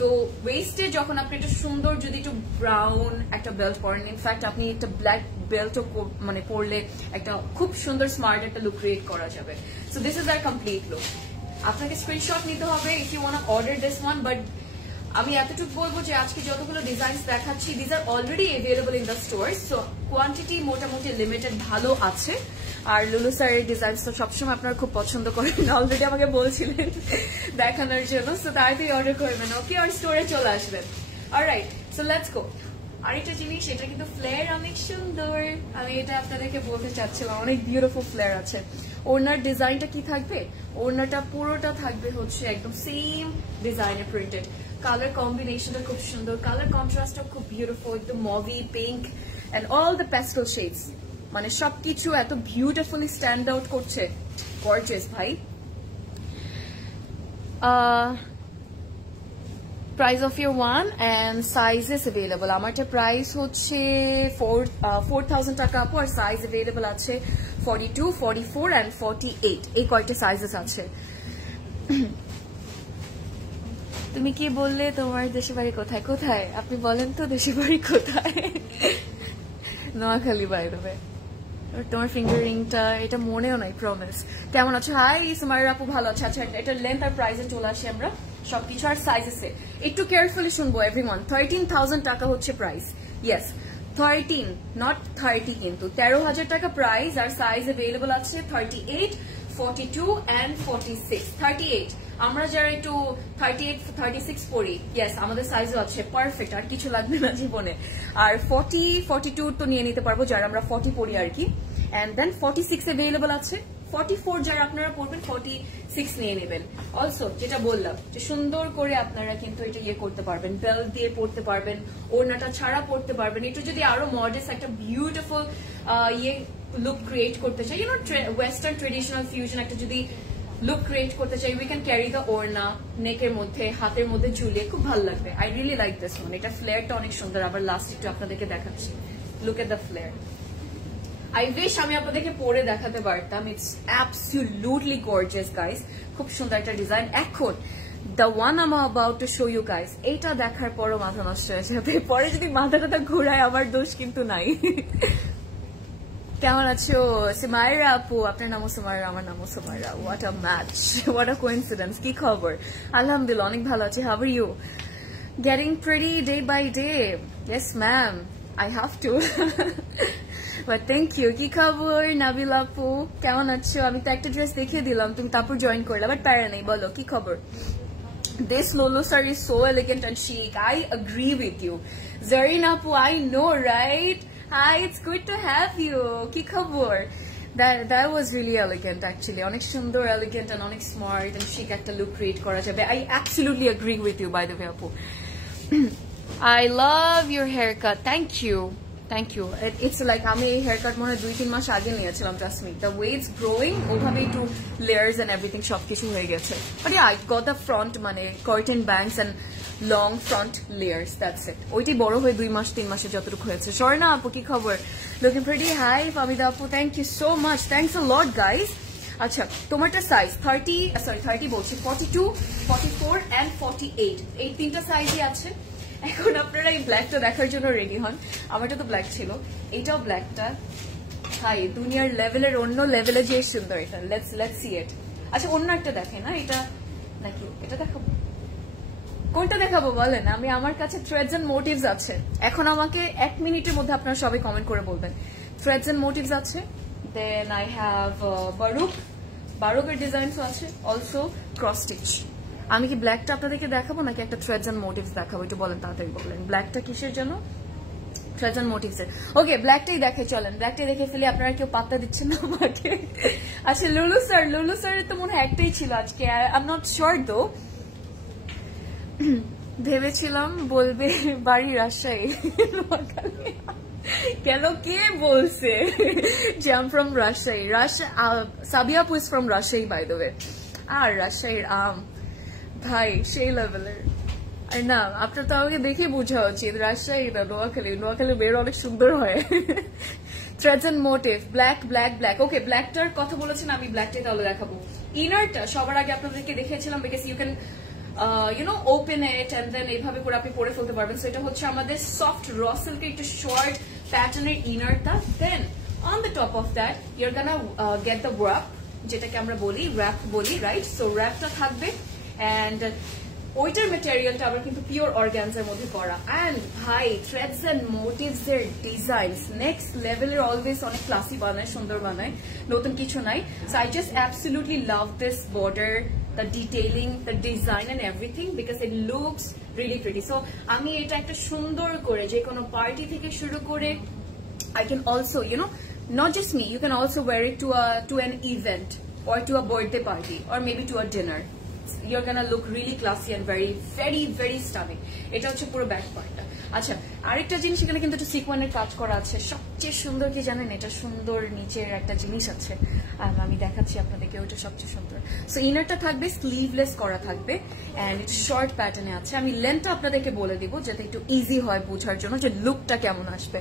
তো ওয়েস্টে যখন আপনি একটু সুন্দর যদি একটু ব্রাউন একটা বেল্ট পরেন, ইনফ্যাক্ট আপনি একটা ব্ল্যাক বেল্টও মানে পরলে একটা খুব সুন্দর স্মার্ট একটা লুক ক্রিয়েট করা যাবে। So this is our complete look. আপনাকে স্ক্রিনশট নিতে হবে if you want to order this one, but আমি এতটুকু বলবো যে আজকে যতগুলো ডিজাইনস দেখাচ্ছি these are already available in the stores, so quantity মোটামুটি লিমিটেড ভালো আছে। আর লুলু স্যারের ডিজাইনস তো সবসময় আপনারা খুব পছন্দ করেন, অলরেডি আমাকে বলছিলেন দেখানোর জন্য, সো তাড়াতাড়ি অর্ডার করবেন, ওকে, আর স্টোরে চলে আসবেন। Alright, so let's go. আরেকটা জিনিস, এটা কিন্তু ফ্লেয়ার অনেক সুন্দর, আমি এটা আপনাদেরকে বলতে চাচ্ছিলাম, অনেক বিউটিফুল ফ্লেয়ার আছে। ওড়নার ডিজাইনটা কি থাকবে, ওড়নাটা পুরোটা থাকবে হচ্ছে একদম সেম ডিজাইনে প্রিন্টেড। কালার কম্বিনেশনটা খুব সুন্দর, কালার কন্ট্রাস্টটা খুব বিউটিফুল, একদম mauve pink and all the pastel shades, মানে সবকিছু এত বিউটিফুলি স্ট্যান্ড আউট করছে। গর্জিয়াস ভাই। Price of your one and sizes available. আমারটা প্রাইস হচ্ছে 4,000 টাকা আপু, আর সাইজ অ্যাভেলেবল আছে 42, 44 অ্যান্ড 48, এই কয়টা সাইজেস আছে। তুমি কি বললে তোমার দেশের বাড়ি কোথায়? কোথায় আপনি বলেন তো, দেশের বাড়ি কোথায়? Noakhali by the way. তোমার ফিঙ্গারিংটা এটা মনেও নাই, প্রমিস। কেমন আছো? হাই সুমাইরা আপু, ভালো আছে। আচ্ছা, এটার লেন্থ আর প্রাইসে চলে আসি আমরা সবকিছু, আর সাইজেসে একটু কেয়ারফুলি শুনবো এভরিওয়ান। 13,000 টাকা হচ্ছে প্রাইস, ইয়েস 13 নট 30, কিন্তু 13,000 টাকা প্রাইস, আর সাইজ অ্যাভেলেবল আছে 38, 42 and 46। 38 আমরা যারা একটু 38, 36 পড়ি, ইয়েস আমাদের সাইজও আছে, পারফেক্ট, আর কিছু লাগবে না জীবনে। আর 40, 42 তো নিয়ে নিতে পারবো যারা আমরা 40 পড়ি আর কি। এন্ড দেন 46 অ্যাভেলেবল আছে, 44 যারা আপনারা পড়বেন 46 নিয়ে নেবেন। অলসো যেটা বললাম যে সুন্দর করে আপনারা কিন্তু এটা ইয়ে করতে পারবেন, বেল্ট দিয়ে পড়তে পারবেন, ওড়নাটা ছাড়া পড়তে পারবেন। একটু যদি আরো মডেস্ট একটা বিউটিফুল ইয়ে লুক ক্রিয়েট করতে চাই, ইউনো ওয়েস্টার্ন ট্রেডিশনাল ফিউশন একটা যদি লুক ক্রিয়েট করতে চাই, উই ক্যান ক্যারি দ্য ওড়না নেকের মধ্যে, হাতের মধ্যে ঝুলিয়ে, খুব ভালো লাগবে। I really like this one. এটা ফ্লেয়ারটা অনেক সুন্দর। আবার লাস্ট একটু আপনাদেরকে দেখাচ্ছি, look at the flare. I wish আমি আপনাদেরকে পরে দেখাতে পারতাম। ইটস অ্যাবসলিউটলি গর্জিয়াস গাইস, খুব সুন্দর একটা ডিজাইন। এখন the one I am about to show you guys, এইটা দেখার পরও মাথা নষ্ট হয়ে যাবে। পরে যদি মাথাটা ঘোরায় আমার দোষ কিন্তু নাই। কেমন আছো সুমাইরা আপু? আপনার নামও সুমাইরা, আমার নামও Sumaira. What a match, what a coincidence. কি খবর? আলহামদুলিল্লাহ অনেক ভালো আছি। How are you? Getting pretty day by day. Yes ma'am, I have to. But thank you. কি খবর নাবিল আপু, কেমন আছো? আমি তো একটা ড্রেস দেখিয়ে দিলাম, তুমি তারপর জয়েন করলে, বাট প্যারা নেই, বলো কি খবর? This Lolo sir is so elegant and chic. I agree with you. Zareen Apu, I know, right? Hi, it's good to have you. Ki khabor? That was really elegant actually. Onek sundor, elegant and onek smart and chic ekta look create kora jabe. I absolutely agree with you, by the way, Apu. I love your haircut. Thank you. Thank you. It's like আমি এই haircut মনে 2-3 মাস আগে নিয়েছিলাম, trust me. The way it's growing, ওভাবে একটু layers and everything সবকিছু হয়ে গেছে। But yeah, I got the front, মানে curtain bangs and long front layers, that's it. ওইটাই বড় হয়ে 2 মাস 3 মাসে যতটুকু হয়েছে। স্বর্ণা আপু কি খবর? Looking pretty. হাই ফামিদা আপু, thank you so much, thanks a lot guys. আচ্ছা, তোমারটা সাইজ 30 বলছি, 42, 44 and 48, এই তিনটা সাইজই আছে। এখন আপনারা এই ব্ল্যাকটা দেখার জন্য রেডি হন। আমারটা তো ব্ল্যাক ছিল, এইটাও ব্ল্যাকটা। হাই, দুনিয়ার লেভেলের অন্য লেভেলে যে সুন্দর এটা। লেটস সি ইট। আচ্ছা, অন্য একটা দেখে না, এটা নাকি এটা দেখাবো? কোনটা দেখাবো বলেন? আমার কাছে থ্রেডস এন্ড মোটিভস আছে। এখন আমাকে 1 মিনিটের মধ্যে আপনারা সবাই কমেন্ট করে বলবেন। থ্রেডস এন্ড মোটিভস আছে, দেন আই হ্যাভ বারুকের ডিজাইনসও আছে, অলসো ক্রস স্টিচ। আমি কি ব্ল্যাকটা আপনাদেরকে দেখাবো নাকি একটা থ্রেডস এন্ড মোটিভস দেখাবো? একটু বলেন, তাড়াতাড়ি বলেন। ব্ল্যাকটা কিসের জন্য? থ্রেডস এন্ড মোটিভস এর। ওকে, ব্ল্যাকটাই দেখে চলেন, ব্ল্যাকটাই দেখে ফেলি। আপনারা কেউ পাত্তা দিচ্ছেন না আমাকে। আচ্ছা, লুলু স্যারের তো মনে হয় একটাই ছিল আজকে, আই এম নট শিওর দো। ভেবেছিলাম বলবে বাড়ি রাজশাহী। কেন, কে বলছে যে আম ফ্রম রাজশাহী? সাবিয়া আপু is from Rajshahi by the way. আর রাজশাহীর আম ভাই সেই লেভেলের। আর না, আপনার তো আমাকে দেখে বোঝা উচিত রাজশাহী না নোয়াখালী বের অনেক সুন্দর হয়। Threads and motif, black. Okay, ব্ল্যাকটার কথা বলেছেন, আমি ব্ল্যাকটাই তাহলে দেখাবো। ইনারটা সবার আগে আপনাদেরকে দেখিয়েছিলাম, because you can open it and then এইভাবে করে আপনি পরে ফেলতে পারবেন। সো এটা হচ্ছে আমাদের সফট র সিল্কের একটু শর্ট প্যাটার্নের ইনারটা। Then on the top of that you're gonna get the wrap, যেটাকে আমরা র্যাপ বলি, রাইট? সো র্যাপটা থাকবে অ্যান্ড ওইটার মেটেরিয়ালটা আবার কিন্তু পিওর অর্গানজার মধ্যে করা। অ্যান্ড ভাই, থ্রেডস এন্ড মোটিভস এর ডিজাইনস নেক্সট লেভেলের। অলওয়েজ অনেক ক্লাসি বানায়, সুন্দর বানায়, নতুন কিছু নাই। So I just absolutely love this border, the detailing, the design and everything, because it looks really pretty. So আমি এটা একটা সুন্দর করে যে কোনো পার্টি থেকে শুরু করে I can also not just me, you can also wear it to an event or to a birthday party or maybe to a dinner. You're gonna look really classy and very very very stunning. এটা হচ্ছে পুরো back পার্টটা। আচ্ছা, আরেকটা জিনিস এখানে কিন্তু একটু সিকোয়েন্সের কাজ করা আছে। সবচেয়ে সুন্দর কি জানেন, এটা সুন্দর নিচের একটা জিনিস আছে, আমি দেখাচ্ছি আপনাদেরকে, ওটা সবচেয়ে সুন্দর। সো ইনারটা থাকবে স্লিভলেস করা থাকবে এন্ড এটা শর্ট প্যাটার্নে আছে। আমি লেন্থটা আপনাদেরকে বলে দিব যাতে একটু ইজি হয় বোঝার জন্য যে লুকটা কেমন আসবে।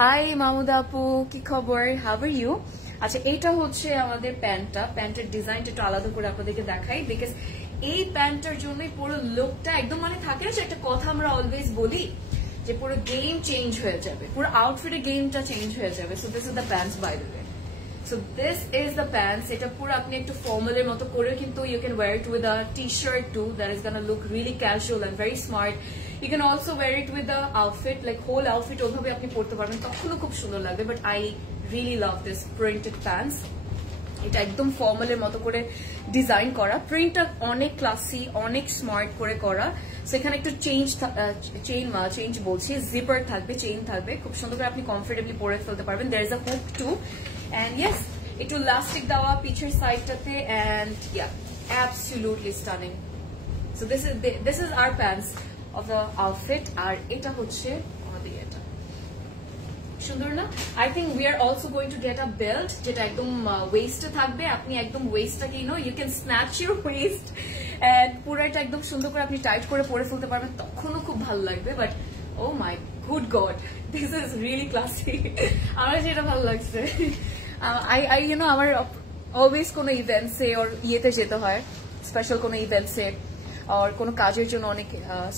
হাই মামুদা আপু, কি খবর, হাউ আর ইউ? আচ্ছা, এইটা হচ্ছে আমাদের প্যান্টটা। প্যান্টের ডিজাইনটা একটু আলাদা করে আপনাদেরকে দেখাই, বিকজ এই প্যান্টটার জন্যই পুরো লুকটা একদম, মানে থাকে না একটা কথা আমরা অলওয়েজ বলি যে পুরো গেম চেঞ্জ হয়ে যাবে, পুরো আউটফিটের গেমটা চেঞ্জ হয়ে যাবে। So this is the pants by the way. So this is the pants. এটা পুরো আপনি একটু ফর্মালের মতো করে কিন্তু you can wear it with a T shirt too, that is gonna look really casual and very smart. You can also wear it with the outfit, like whole outfit ওইভাবে আপনি পরতে পারবেন, তখনও খুব সুন্দর লাগবে। But I really love this printed pants. এটা একদম ফর্মালের মতো করে ডিজাইন করা, প্রিন্টটা অনেক ক্লাসি, অনেক স্মার্ট করে করা। সো এখানে একটু চেইন বলছি, জিপার থাকবে, চেইন থাকবে, খুব সুন্দর করে আপনি কমফোর্টেবলি পরে ফেলতে পারবেন। There is a hook too, and yes একটু ইলাস্টিক দেওয়া পিছের সাইডটাতে, and yeah absolutely stunning. So this is our pants of the outfit. আর এটা হচ্ছে আমাদের এটা সুন্দর না? I think we are also going to get a belt যেটা একদম ওয়েস্টে থাকবে। আপনি একদম ওয়েস্টটাকে you can snatch your waist and পুরোটা একদম সুন্দর করে আপনি টাইট করে পরে ফেলতে পারবেন, তখনও খুব ভালো লাগবে। But oh my good god, this is really classy. আমার যেটা ভালো লাগছে, I আমার অলওয়েজ কোনো ইভেন্টসে ওর ইয়েতে যেতে হয়, স্পেশাল কোনো ইভেন্টসে আর কোনো কাজের জন্য অনেক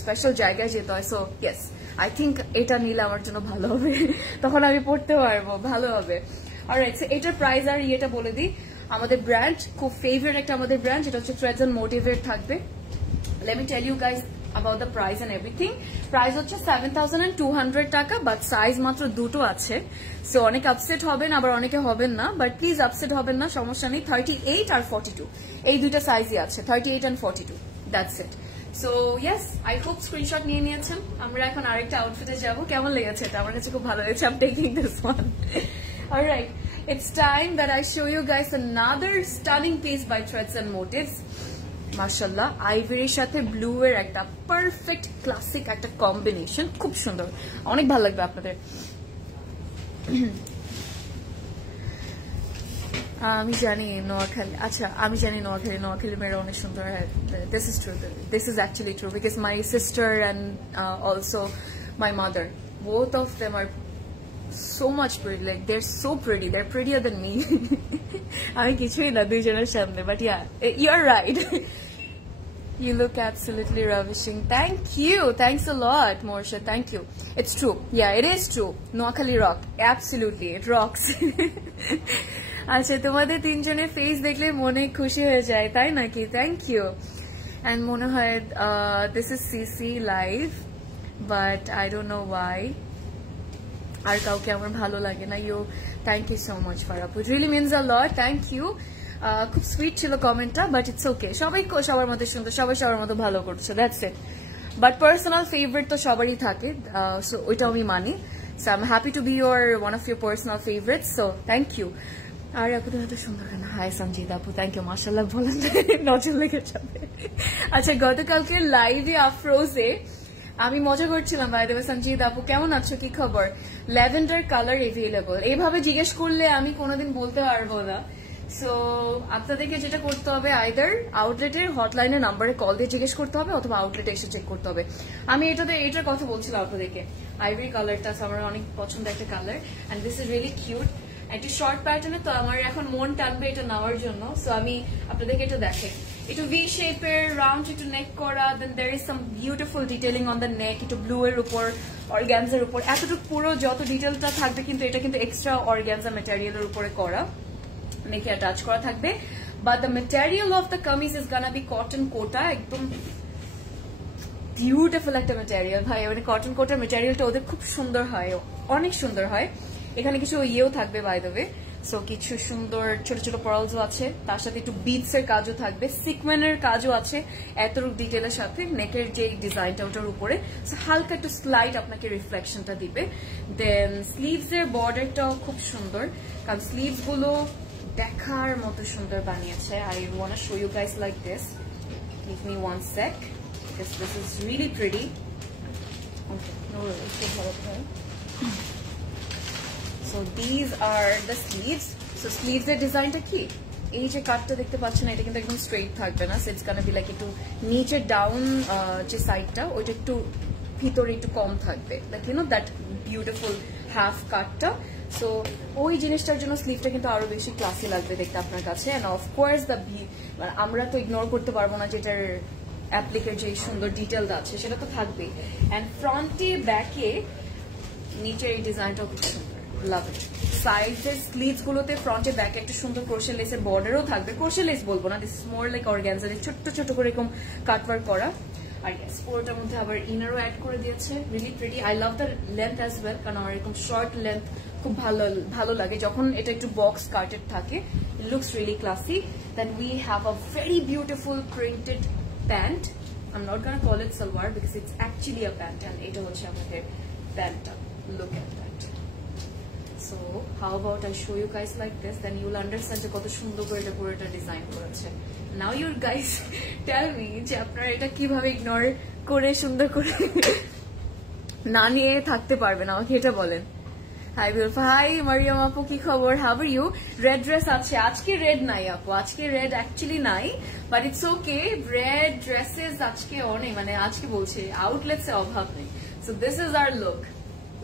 স্পেশাল জায়গায় যেতে হয়। সো ইয়েস, আই থিঙ্ক এটা নিলে আমার জন্য ভালো হবে, তখন আমি পড়তে পারবো, ভালো হবে। অলরাইট, সো এটার প্রাইস আর ইয়েটা বলে দিই। আমাদের ব্র্যান্ড খুব ফেভারিট একটা আমাদের ব্র্যান্ড, যেটা হচ্ছে থ্রেডস এন্ড মোটিভের থাকবে। Let me tell you guys about the price and everything. Price হচ্ছে 7,200 টাকা, বাট সাইজ মাত্র দুটো আছে। সো অনেক আপসেট হবেন, আবার অনেকে হবেন না, বাট প্লিজ আপসেট হবেন না, সমস্যা নেই। 38 আর 42 এই দুইটা সাইজই আছে, 38 and 42, that's it. So yes, I hope screenshot নিয়ে নিয়েছেন। আমরা এখন আরেকটা আউটফিটে যাব। কেমন লেগেছে এটা? আমার কাছে খুব ভালো লেগেছে। I'm taking this one. Alright, it's time that I show you guys another stunning piece by Threads and Motives. মাশাআল্লাহ, আইভরির সাথে ব্লু এর একটা পারফেক্ট ক্লাসিক একটা কম্বিনেশন, খুব সুন্দর, অনেক ভালো লাগবে আপনাদের। আমি জানি নোয়াখালী, আচ্ছা আমি জানি নোয়াখালী মেয়েরা অনেক সুন্দর। This is true, this is actually true, because my sister and also my mother, both of them are so much pretty, like they're so pretty, they're prettier than me. আমি কিছুই না দুইজনের সামনে, but yeah, you're right. You look absolutely ravishing. Thank you. Thanks a lot, Morsha. Thank you. It's true. Yeah, it is true. Noakhali rock. Absolutely. It rocks. আচ্ছা, তোমাদের তিনজনের face দেখলে মনে খুশি হয়ে যায়, তাই নাকি? Thank you. অ্যান্ড মনে হয় this is CC live, but I don't know why are কাউকে আমার ভালো লাগে না। You, thank you so much ফারাপু, it really means a lot. Thank you. খুব সুইট ছিল কমেন্টটা, বাট ইটস ওকে। সবাই সবার মতো সুন্দর, সবাই সবার মতো ভালো করছে, that's it. But personal favourite তো সবারই থাকে, সো ওইটাও আমি মানি। So I am happy to be one of your personal favourite, so thank you. আর আপু এত সুন্দর কেন? হাই সঞ্জিত আপু, থ্যাংক ইউ, মাশাআল্লাহ বলেন, নজর লেগে যাবে। আচ্ছা, গতকালকে লাইভে আফরোজে আমি মজা করছিলাম, বাই দ্য ওয়ে সঞ্জিত আপু কেমন আছো, কি খবর? ল্যাভেন্ডার কালার এভেলেবল, এইভাবে জিজ্ঞেস করলে আমি কোনোদিন বলতে পারবো না। সো আপনাদেরকে যেটা করতে হবে, আইদার আউটলেটের হটলাইনের নাম্বারে কল দিয়ে জিজ্ঞেস করতে হবে, অথবা আউটলেটে এসে চেক করতে হবে। আমি এটার কথা বলছিলাম আপনাদেরকে, আইভরি কালারটা আমার অনেক পছন্দ একটা colour, and this is really cute. একটু শর্ট প্যাটার্নে, তো আমার এখন মন টানবে এটা নেওয়ার জন্য। সো আমি আপনাদেরকে এটা দেখাই, একটু ভি শেপের, রাউন্ড একটু নেক করা, then there is some beautiful detailing on the neck, একটু ব্লু এর উপর, অর্গ্যানজার উপর, এতটুকু পুরো যত ডিটেলটা থাকবে, কিন্তু এটা কিন্তু এক্সট্রা অর্গ্যানজা ম্যাটেরিয়ালের উপরে করা, নেকে অ্যাটাচ করা থাকবে। But the material of the kameez is gonna be cotton Kota, একদম বিউটিফুল একটা ম্যাটেরিয়াল ভাই, মানে কটন কোটার ম্যাটেরিয়ালটা ওদের খুব সুন্দর হয়, অনেক সুন্দর হয়। এখানে কিছু ইয়েও থাকবে বাই দ্য ওয়ে, সো কিছু সুন্দর ছোট ছোট পার্লসও আছে, তার সাথে একটু বিটস এর কাজও থাকবে, সিকোয়েনের কাজও আছে এতটুকু ডিটেলের সাথে। নেকের যে ডিজাইনটা ওটার উপরে সো হালকা একটু স্লাইড আপনাকে রিফ্লেকশনটা দিবে। দেন স্লিভস এর বর্ডারটাও খুব সুন্দর, কারণ স্লিভস গুলো দেখার মতো সুন্দর বানিয়েছে। I want to show you guys like this, give me one sec, this is really pretty. Okay, no worries, খুব ভালো হয়। So these are the sleeves. So sleeves এর ডিজাইনটা কি, এই যে কাটটা দেখতে পাচ্ছেন এটা কিন্তু একদম স্ট্রেট থাকবে না, ইটস গোনা বি লাইক একটু নিচে ডাউন যে সাইডটা ওইটা একটু ভিতরে একটু কম থাকবে, like you know that beautiful half কাটটা। সো ওই জিনিসটার জন্য স্লিভটা কিন্তু আরো বেশি ক্লাসি লাগবে দেখতে আপনার কাছে। এন্ড অফকোর্স দ্য আমরা তো ইগনোর করতে পারবো না যেটার অ্যাপ্লিকের যে সুন্দর ডিটেলটা আছে সেটা তো থাকবেই। এন্ড ফ্রন্টে ব্যাকে নিচের এই ডিজাইনটাও খুব সুন্দর, লাভ ইট। সাইডের স্লিভস গুলোতে ফ্রন্টে ব্যাকে একটা সুন্দর ক্রোশে লেসের বর্ডারও থাকবে, ক্রোশে লেস বলবো না, this is more like organza, ছোট্ট ছোট করে এরকম কাটওয়ার্ক করা। আর ইয়েস, পুরোটার মধ্যে আবার ইনারও অ্যাড করে দিয়েছে, really pretty. I love the length as well, কারণ আমার এরকম শর্ট লেন্থ খুব ভালো লাগে যখন এটা একটু বক্স কাটেড থাকে, it looks really classy. Then we have a very beautiful printed pant, I am not gonna call it salwar because it's actually a pant, and এটা হচ্ছে আমাদের প্যান্টটা, look at that. So how about I show you guys like this, then you will understand যে কত সুন্দর করে এটা পুরোটা ডিজাইন করেছে। Now you guys tell me যে আপনারা এটা কিভাবে ইগনোর করে সুন্দর করে না নিয়ে থাকতে পারবেন, আমাকে এটা বলেন। হাই বিউটিফুল, হাই মারিয়াম আপু, কি খবর, how are you? Red dress আছে আজকে, রেড নাই আপু, আজকে রেড অ্যাকচুয়ালি নাই, but it's okay. Red dresses আজকে অনেক, মানে আজকে বলছে আউটলেটসে অভাব নেই। So this is our look,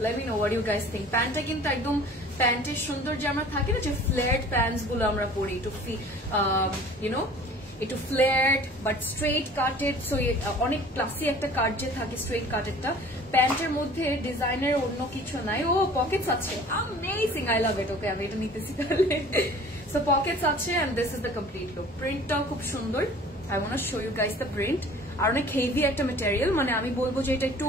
let me know what you guys think. প্যান্টটা কিন্তু একদম প্যান্টের সুন্দর যে আমরা থাকে না যে ফ্লেয়ার্ড প্যান্টস গুলো আমরা পরি, একটু ইউনো একটু ফ্লেয়ার্ড বাট স্ট্রেট কাটেড, সো অনেক ক্লাসি একটা কাট যে থাকে স্ট্রেট কাটেডটা। প্যান্টের মধ্যে ডিজাইনের অন্য কিছু নাই। ও পকেটস আছে, amazing, I love it. Okay, আমি এটা নিতেছি তাহলে। সো পকেটস আছে and this is the complete look. প্রিন্টটাও খুব সুন্দর, I want to show you guys the print. আর অনেক হেভি একটা ম্যাটেরিয়াল, মানে আমি বলবো যে এটা একটু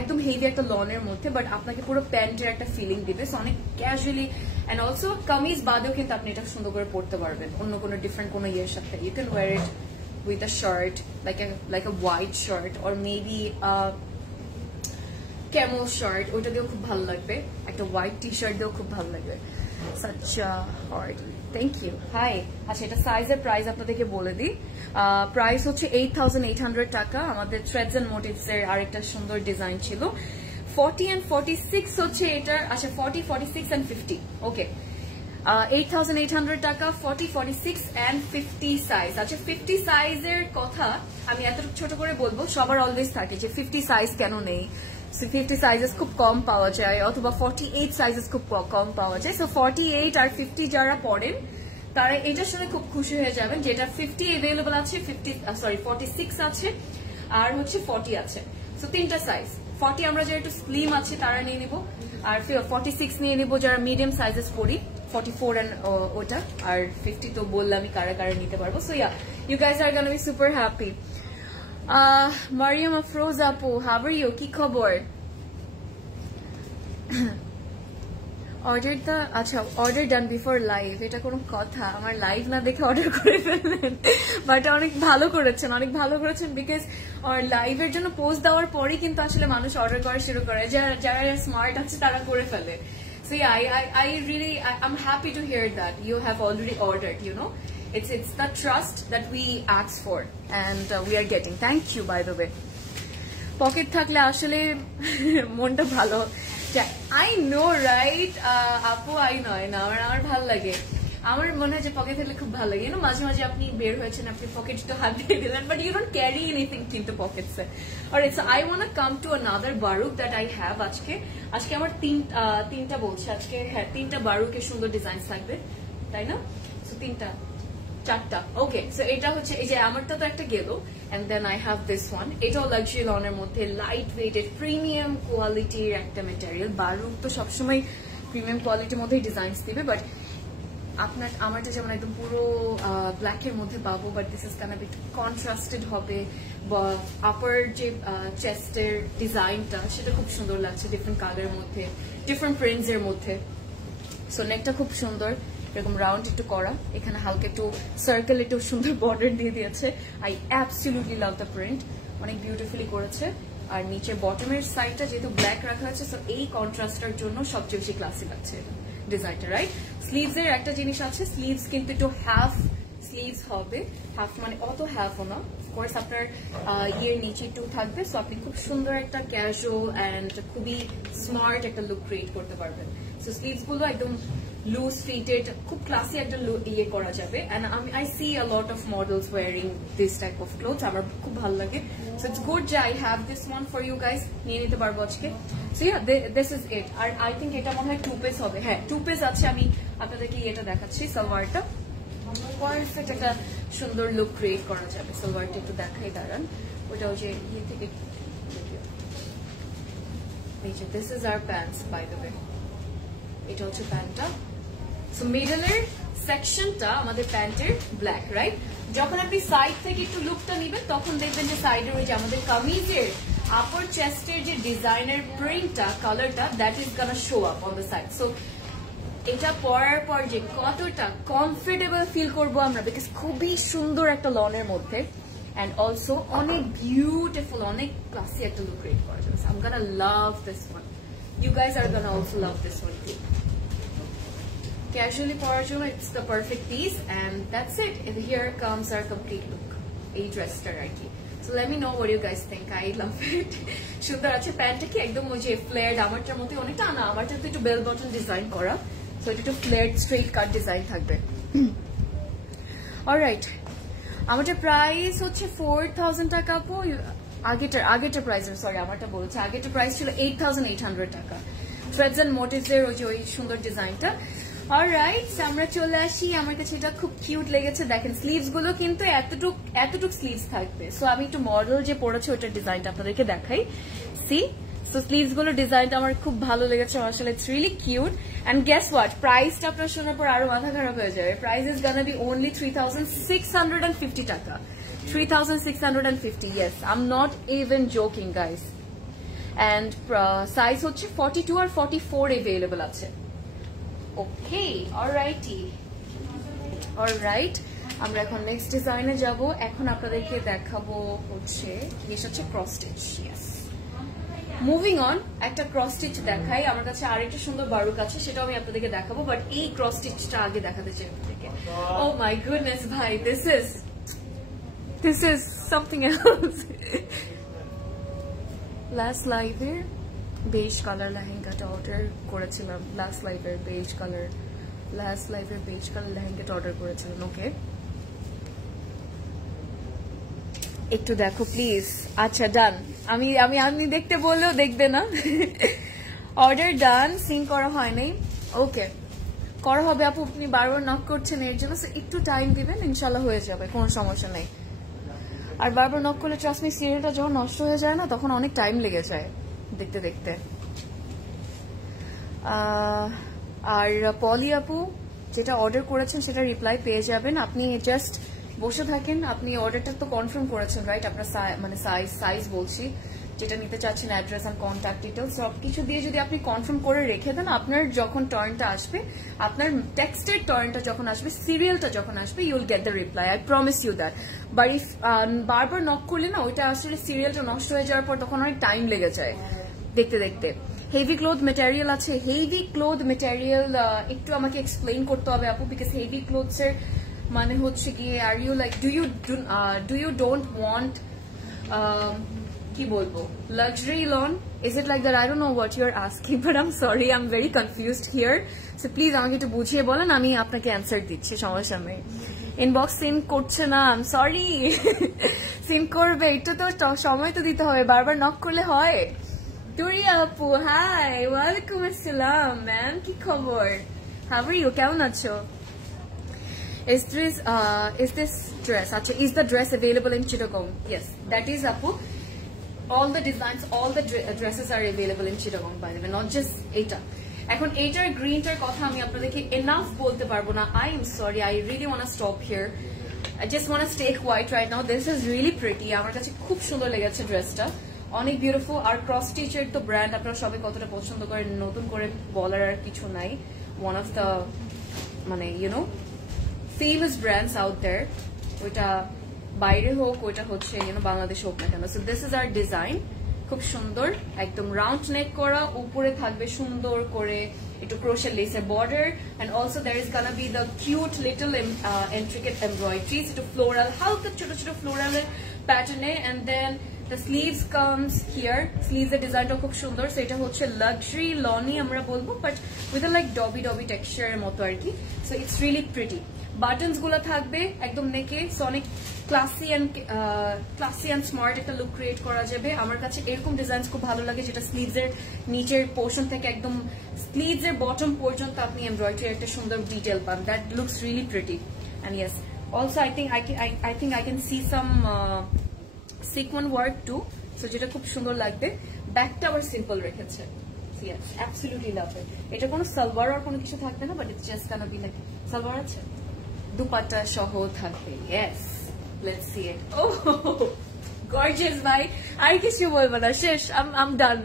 একদম হেভি একটা লনের মধ্যে, বাট আপনাকে পুরো প্যান্টের একটা ফিলিং দিবে, অনেক ক্যাজুয়ালি। এন্ড অলসো কামিজ বাদেও কিন্তু আপনি এটা সুন্দর করে পরতে পারবেন অন্য কোনো ডিফারেন্ট কোনো ইয়ের সাথে। You can wear it with a shirt, like a white shirt or maybe camo shirt, ওইটা দিয়েও খুব ভালো লাগবে। একটা হোয়াইট টি শার্ট দিয়েও খুব ভালো লাগবে। such hard, thank you. Hi, আচ্ছা এটা সাইজের প্রাইস আপনাদেরকে বলে দিই। প্রাইস হচ্ছে 8,800 টাকা। আমাদের থ্রেডস এন্ড মোটিভস এর আরেকটা সুন্দর ডিজাইন ছিল। 40 and 46 হচ্ছে এটার, আচ্ছা 40, 46 and 50, ওকে। 8,800 টাকা, 40, 46 and 50 সাইজ। আচ্ছা 50 সাইজের কথা আমি এতটুকু ছোট করে বলবো, সবার অলওয়েজ থাকে যে 50 সাইজ কেন নেই, 50 সাইজেস খুব কম পাওয়া যায়, অথবা 48 সাইজেস খুব কম পাওয়া যায়। সো 48 আর 50 যারা পড়েন তারা এটার সাথে খুব খুশি হয়ে যাবেন, যেটা 50 অ্যাভেলেবল আছে, 46 আছে, আর হচ্ছে 40 আছে। সো তিনটা সাইজ। 40 আমরা যারা একটু স্লিম আছে তারা নিয়ে নিব, আর 46 নিয়ে নিব যারা মিডিয়াম সাইজেস পড়ি, 44 and ওটা, আর 50 তো বললামই কারা কারা নিতে পারবো। So yeah, you guys are gonna be super happy. Mariam Afroz আপু, হাউ আর ইউ, কি খবর? আচ্ছা অর্ডার ডান বিফোর লাইভ, এটা কোনো কথা? আমার লাইভ না দেখে অর্ডার করে ফেললেন, বাট অনেক ভালো করেছেন, অনেক ভালো করেছেন, বিকজ লাইভের জন্য পোস্ট দেওয়ার পরেই কিন্তু আসলে মানুষ অর্ডার করা শুরু করে, যারা স্মার্ট আছে তারা করে ফেলে। So yeah, I'm happy to hear that you have already ordered, you know. It's the trust that we ask for and we are getting. Thank you, by the way. Pocket থাকলে আসলে মনটা ভালো। I know, right? আপু, I know, আমার ভালো লাগে। আমার মনে হয় যে পকেট থাকলে খুব ভালো লাগে। মাঝে মাঝে আপনি বের হয়েছেন, আপনি পকেট তো হাত দিয়ে দিলেন, but you don't carry anything into pockets. Alright, so I want to come to another বারুক that I have আজকে আমার তিনটা বলছে আজকে, হ্যাঁ 3টা বারুকের সুন্দর ডিজাইন থাকবে, তাই না? সো 4টা, ওকে। সো এটা হচ্ছে, এই যে আমারটা তো একটা গেল, and then I have this one. এটাও লাক্সারি লনের মধ্যে, লাইট ওয়েটেড, প্রিমিয়াম কোয়ালিটির একটা ম্যাটেরিয়াল। বারুক তো সবসময় প্রিমিয়াম কোয়ালিটির মধ্যেই ডিজাইনস দিবে, বাট আমারটা যেমন একদম পুরো ব্ল্যাকের মধ্যে পাবো, but this is kind of একটু কন্ট্রাস্টেড হবে, বা আপার যে চেস্টের ডিজাইনটা সেটা খুব সুন্দর লাগছে, ডিফারেন্ট কালারের মধ্যে, ডিফারেন্ট প্রিন্টস এর মধ্যে। সো নেকটা খুব সুন্দর, এরকম রাউন্ড একটু করা, এখানে হালকা একটু সার্কেল একটু সুন্দর বর্ডার দিয়ে দিয়েছে। I absolutely love the print, অনেক বিউটিফুলি করেছে। আর নিচে বটমের সাইডটা যেহেতু ব্ল্যাক রাখা আছে, সো এই কন্ট্রাস্টটার জন্য সবচেয়ে বেশি ক্লাসি লাগছে ডিজাইনটা, রাইট? স্লিভস এর একটা জিনিস আছে, স্লিভস কিন্তু একটু হাফ স্লিভস হবে, হাফ মানে অত হাফও না, অফকোর্স আপনার ইয়ের নিচে একটু থাকবে, সো আপনি খুব সুন্দর একটা ক্যাজুয়াল অ্যান্ড খুবই স্মার্ট একটা লুক ক্রিয়েট করতে পারবেন। সো স্লিভস গুলো একদম লুজ ফিটেড, খুব ক্লাসি একটা ইয়ে করা যাবে। And I see a lot of models wearing this type of clothes, আমার খুব ভালো লাগে। সো ইটস গুড যে I have this one for you guys, নিয়ে নিতে পারবো আজকে। So yeah, this is it. আর আই থিঙ্ক এটা মনে হয় 2 পিস হবে, হ্যাঁ 2 পিস আছে। আমি আপনাদেরকে এটা দেখাচ্ছি, সালোয়ারটা পারফেক্ট একটা সুন্দর লুক ক্রিয়েট করা যাবে। সালোয়ারটা একটু দেখাই, দাঁড়ান, ওটা ওই যে ইয়ে থেকে, এই যে this is our pants by the way, এটা হচ্ছে প্যান্টটা। সো মিডলের সেকশনটা আমাদের প্যান্টের ব্ল্যাক, রাইট? যখন আপনি সাইড থেকে একটু লুকটা নিবেন তখন দেখবেন যে সাইডের ওই যে আমাদের কামিজের আপার চেস্টের যে ডিজাইনের প্রিন্টটা, কালারটা, that is Gaana show up on the side. So এটা পরার পর যে কতটা কমফোর্টেবল ফিল করবো আমরা, বিকজ খুবই সুন্দর একটা লনের মধ্যে, and also অনেক বিউটিফুল, অনেক ক্লাসি একটা লুক ক্রিয়েট করা যাবে। I'm gonna love this one. You guys are gonna also love this one too. Casually পরার জন্য it's the perfect piece, and that's it. And here comes our complete look. এই ড্রেসটার আর কি। So let me know what you guys think. I love it. সুন্দর আছে। প্যান্টটা কি একদম ওই যে ফ্লেয়ার্ড, আমারটার মতো অনেকটা না, আমারটা তো একটু বেল বটন ডিজাইন করা, সো এটা একটু ফ্লেয়ার্ড স্ট্রেট কাট ডিজাইন থাকবে। অলরাইট, আমারটা প্রাইস হচ্ছে 4000 টাকা আপু। আগেরটা প্রাইস, সরি আমারটা বলছে, আগেরটা প্রাইস ছিল 8800 টাকা। থ্রেডস এন্ড মোটিভস এর ওই সুন্দর ডিজাইনটা। অলরাইট, আমরা চলে আসি, আমার কাছে এটা খুব কিউট লেগেছে। দেখেন স্লিভস গুলো কিন্তু এতটুক স্লিভস থাকবে। সো আমি একটু মডেল যে পড়েছে ওটার ডিজাইনটা আপনাদেরকে দেখাই। সি, সো স্লিভস গুলো ডিজাইনটা আমার খুব ভালো লেগেছে, আসলে it's really cute. And guess what, প্রাইসটা আপনার শোনার পর আরো মাথা খারাপ হয়ে যাবে। Price is gonna be only 3650 টাকা। 3650, yes, I'm not even joking guys. And size হচ্ছে 42 আর 44 available আছে। ওকে, অলরাইট, আমরা এখন নেক্সট ডিজাইনে যাব। এখন আপনাদেরকে দেখাবো হচ্ছে cross stitch. Yes, moving on, একটা ক্রস স্টিচ দেখাই। আমার কাছে আরেকটা সুন্দর বারুক আছে, সেটাও আমি আপনাদেরকে দেখাবো, বাট এই ক্রস স্টিচটা আগে দেখাতে চাই আপনাদেরকে। ও মাই গুডনেস ভাই, this is something else. Last লাইভের বেজ কালার লেহেঙ্গাটা অর্ডার করেছিলাম, লাস্ট লাইভের বেজ কালার লেহেঙ্গাটা অর্ডার করেছিলাম। ওকে, একটু দেখো প্লিজ। আচ্ছা, ডান। আমি দেখতে বললেও দেখবে না। অর্ডার ডান, সিং করা হয় নাই। ওকে, করা হবে আপু, আপনি বারবার নক করছেন এর জন্য, একটু টাইম দিবেন, ইনশাল্লাহ হয়ে যাবে, কোনো সমস্যা নেই। আর বারবার নক করলে ট্রাস্ট মি, সিরিয়ালটা যখন নষ্ট হয়ে যায় না তখন অনেক টাইম লেগে যায় দেখতে দেখতে। আর পলি আপু যেটা অর্ডার করেছেন সেটা রিপ্লাই পেয়ে যাবেন। আপনি জাস্ট বসে থাকেন, আপনি অর্ডারটা তো কনফার্ম করেছেন রাইট? আপনার মানে সাইজ বলছি, যেটা নিতে চাচ্ছেন, অ্যাড্রেস এন্ড কন্ট্যাক্ট ডিটেলস সবকিছু দিয়ে যদি আপনি কনফার্ম করে রেখে দেন, আপনার যখন টার্নটা আসবে, আপনার টেক্সটের টার্নটা যখন আসবে, সিরিয়ালটা যখন আসবে, you will get the reply, I promise you that. But if বারবার নক করলে না, ওইটা আসলে সিরিয়ালটা নষ্ট হয়ে যাওয়ার পর তখন অনেক টাইম লেগে যায় দেখতে দেখতে। হেভি ক্লোথ মেটেরিয়াল আছে, হেভি ক্লোথ মেটেরিয়াল একটু আমাকে এক্সপ্লেইন করতে হবে আপু, বিকজ হেভি ক্লোথস এর মানে হচ্ছে গিয়ে, are you like do you don't want কি বলবো, luxury lawn? Is it like that? I don't know what you are asking, but I am sorry, I am very confused here. So please আমাকে একটু বুঝিয়ে বলেন, আমি আপনাকে answer দিচ্ছি, সমস্যা নেই। ইনবক্স সেন্ড করছে না, আই এম সরি। সেন্ড করবে, একটু তো সময় তো দিতে হবে, বারবার নক করলে হয়? তুরিয়া আপু, হাই, ওয়ালাইকুম আসসালাম ম্যাম, কি খবর? হাউ আর ইউ, কেমন আছো? Is this dress? Acha, is the dress available in Chittagong? Yes, that is apu. All the designs, all the dresses are available in Chittagong, by the way, not just eta. এখন এইটার গ্রিনটার কথা আমি আপনাদেরকে enough বলতে পারবো না। I am sorry, I really want to stop here. I just want to stay quiet right now. This is really pretty. আমার কাছে খুব সুন্দর লেগেছে ড্রেসটা, অনেক বিউটিফুল। আর ক্রস স্টিচের তো ব্র্যান্ড আপনারা সবাই কতটা পছন্দ করেন, নতুন করে বলার আর কিছু নাই। one of the মানে you know famous brands out there. ওইটা বাইরে হোক ওইটা হচ্ছে বাংলাদেশ হোক না কেন. So this is our design. খুব সুন্দর একদম রাউন্ড নেক করা, উপরে থাকবে সুন্দর করে একটু ক্রোশে লেসের border, and also there is gonna be the cute little intricate embroideries, একটু ফ্লোরাল হালকা ছোট ছোট ফ্লোরাল প্যাটার্নে, and then the sleeves comes here. sleeves এর ডিজাইনটা খুব সুন্দর. সো এটা হচ্ছে লাক্সারি লনি আমরা বলবো, বাট উইথ লাইক ডবি ডবি টেক্সচার এর মতো আর কি. So it's really pretty. Buttons গুলো থাকবে একদম নেকে, সো অনেক ক্লাসি অ্যান্ড স্মার্ট একটা লুক ক্রিয়েট করা যাবে. আমার কাছে এরকম ডিজাইন খুব ভালো লাগে যেটা স্লিভস এর নিচের পোর্শন থেকে একদম স্লিভস এর বটম পর্যন্ত আপনি এমব্রয়ডারি একটা সুন্দর ডিটেল পান. That looks really pretty. And yes, also I think I can see some sequin work too, so যেটা খুব সুন্দর লাগবে. ব্যাকটা আবার সিম্পল রেখেছে. Yes, absolutely love it. এটা কোনো সালোয়ার আর কোনো কিছু থাকবে না, but it's just Gaana be like salwar আছে, দুপাট্টা সহ থাকবে. Yes, let's see it. Oh, gorgeous ভাই, আর কিছু বলবো না, শেষ, I'm done.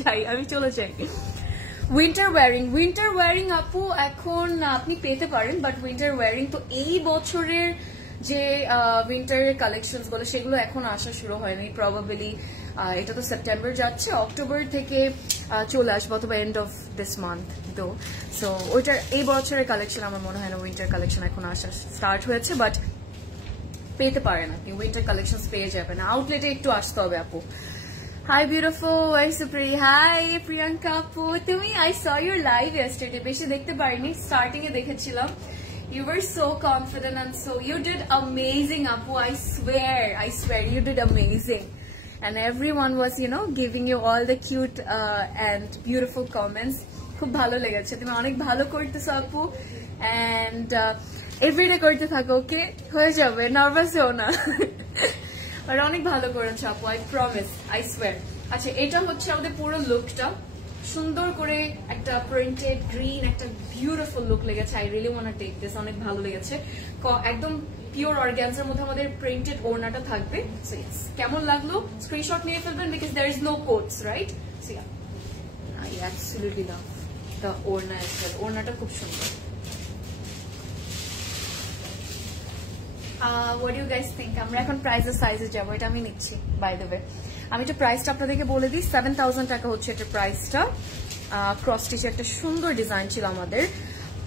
যাই, আমি চলে যাই. উইন্টার ওয়ারিং আপু এখন আপনি পেতে পারেন, বাট উইন্টার ওয়ারিং তো এই বছরের যে উইন্টারের কালেকশন গুলো সেগুলো এখন আসা শুরু হয়নি. প্রবাবলি এটা তো সেপ্টেম্বর যাচ্ছে, অক্টোবর থেকে চলে আসবো অথবা এন্ড অফ দিস মান্থ তো. সো ওইটার এই বছরের কালেকশন আমার মনে হয় না উইন্টার কালেকশন এখন আসা স্টার্ট হয়েছে, বাট পেতে পারেন আপনি, উইন্টার কালেকশন পেয়ে যাবেন. আউটলেটে একটু আসতে হবে আপু. Hi beautiful, why so pretty? Hi Priyanka apu, তুমি I saw your live yesterday. বেশি দেখতে পারিনি, স্টার্টিং এ দেখেছিলাম. You were so confident and so you did amazing apu. I swear you did amazing. And everyone was giving you all the cute and beautiful comments. খুব ভালো লেগেছে, তুমি অনেক ভালো করতেছো আপু, and এভরিডে করতে থাকো, ওকে? হয়ে যাবে, নার্ভাস হও না. আর অনেক ভালো করেছো আপু, আই প্রমিস, আই সোয়ার. আচ্ছা, এটা হচ্ছে আমাদের পুরো লুকটা সুন্দর করে একটা প্রিন্টেড গ্রিন, একটা বিউটিফুল লুক লেগেছে. I really want to take this, অনেক ভালো লেগেছে. একদম পিওর অর্গানজার মধ্যে আমাদের প্রিন্টেড ওড়নাটা থাকবে. সো ইটস কেমন লাগলো স্ক্রিনশট নিয়ে ফেলবেন, because there is no codes, right? So yeah, I absolutely love the orna as well. ওড়নাটা খুব সুন্দর. what do you guys think? আমরা এখন প্রাইসের সাইজে যাবো, এটা আমি নিচ্ছি বাই দ্য ওয়ে. আমি একটু প্রাইসটা আপনাদেরকে বলে দিই. 7,000 টাকা হচ্ছে এটা প্রাইসটা. ক্রস স্টিচের একটা সুন্দর ডিজাইন ছিল আমাদের.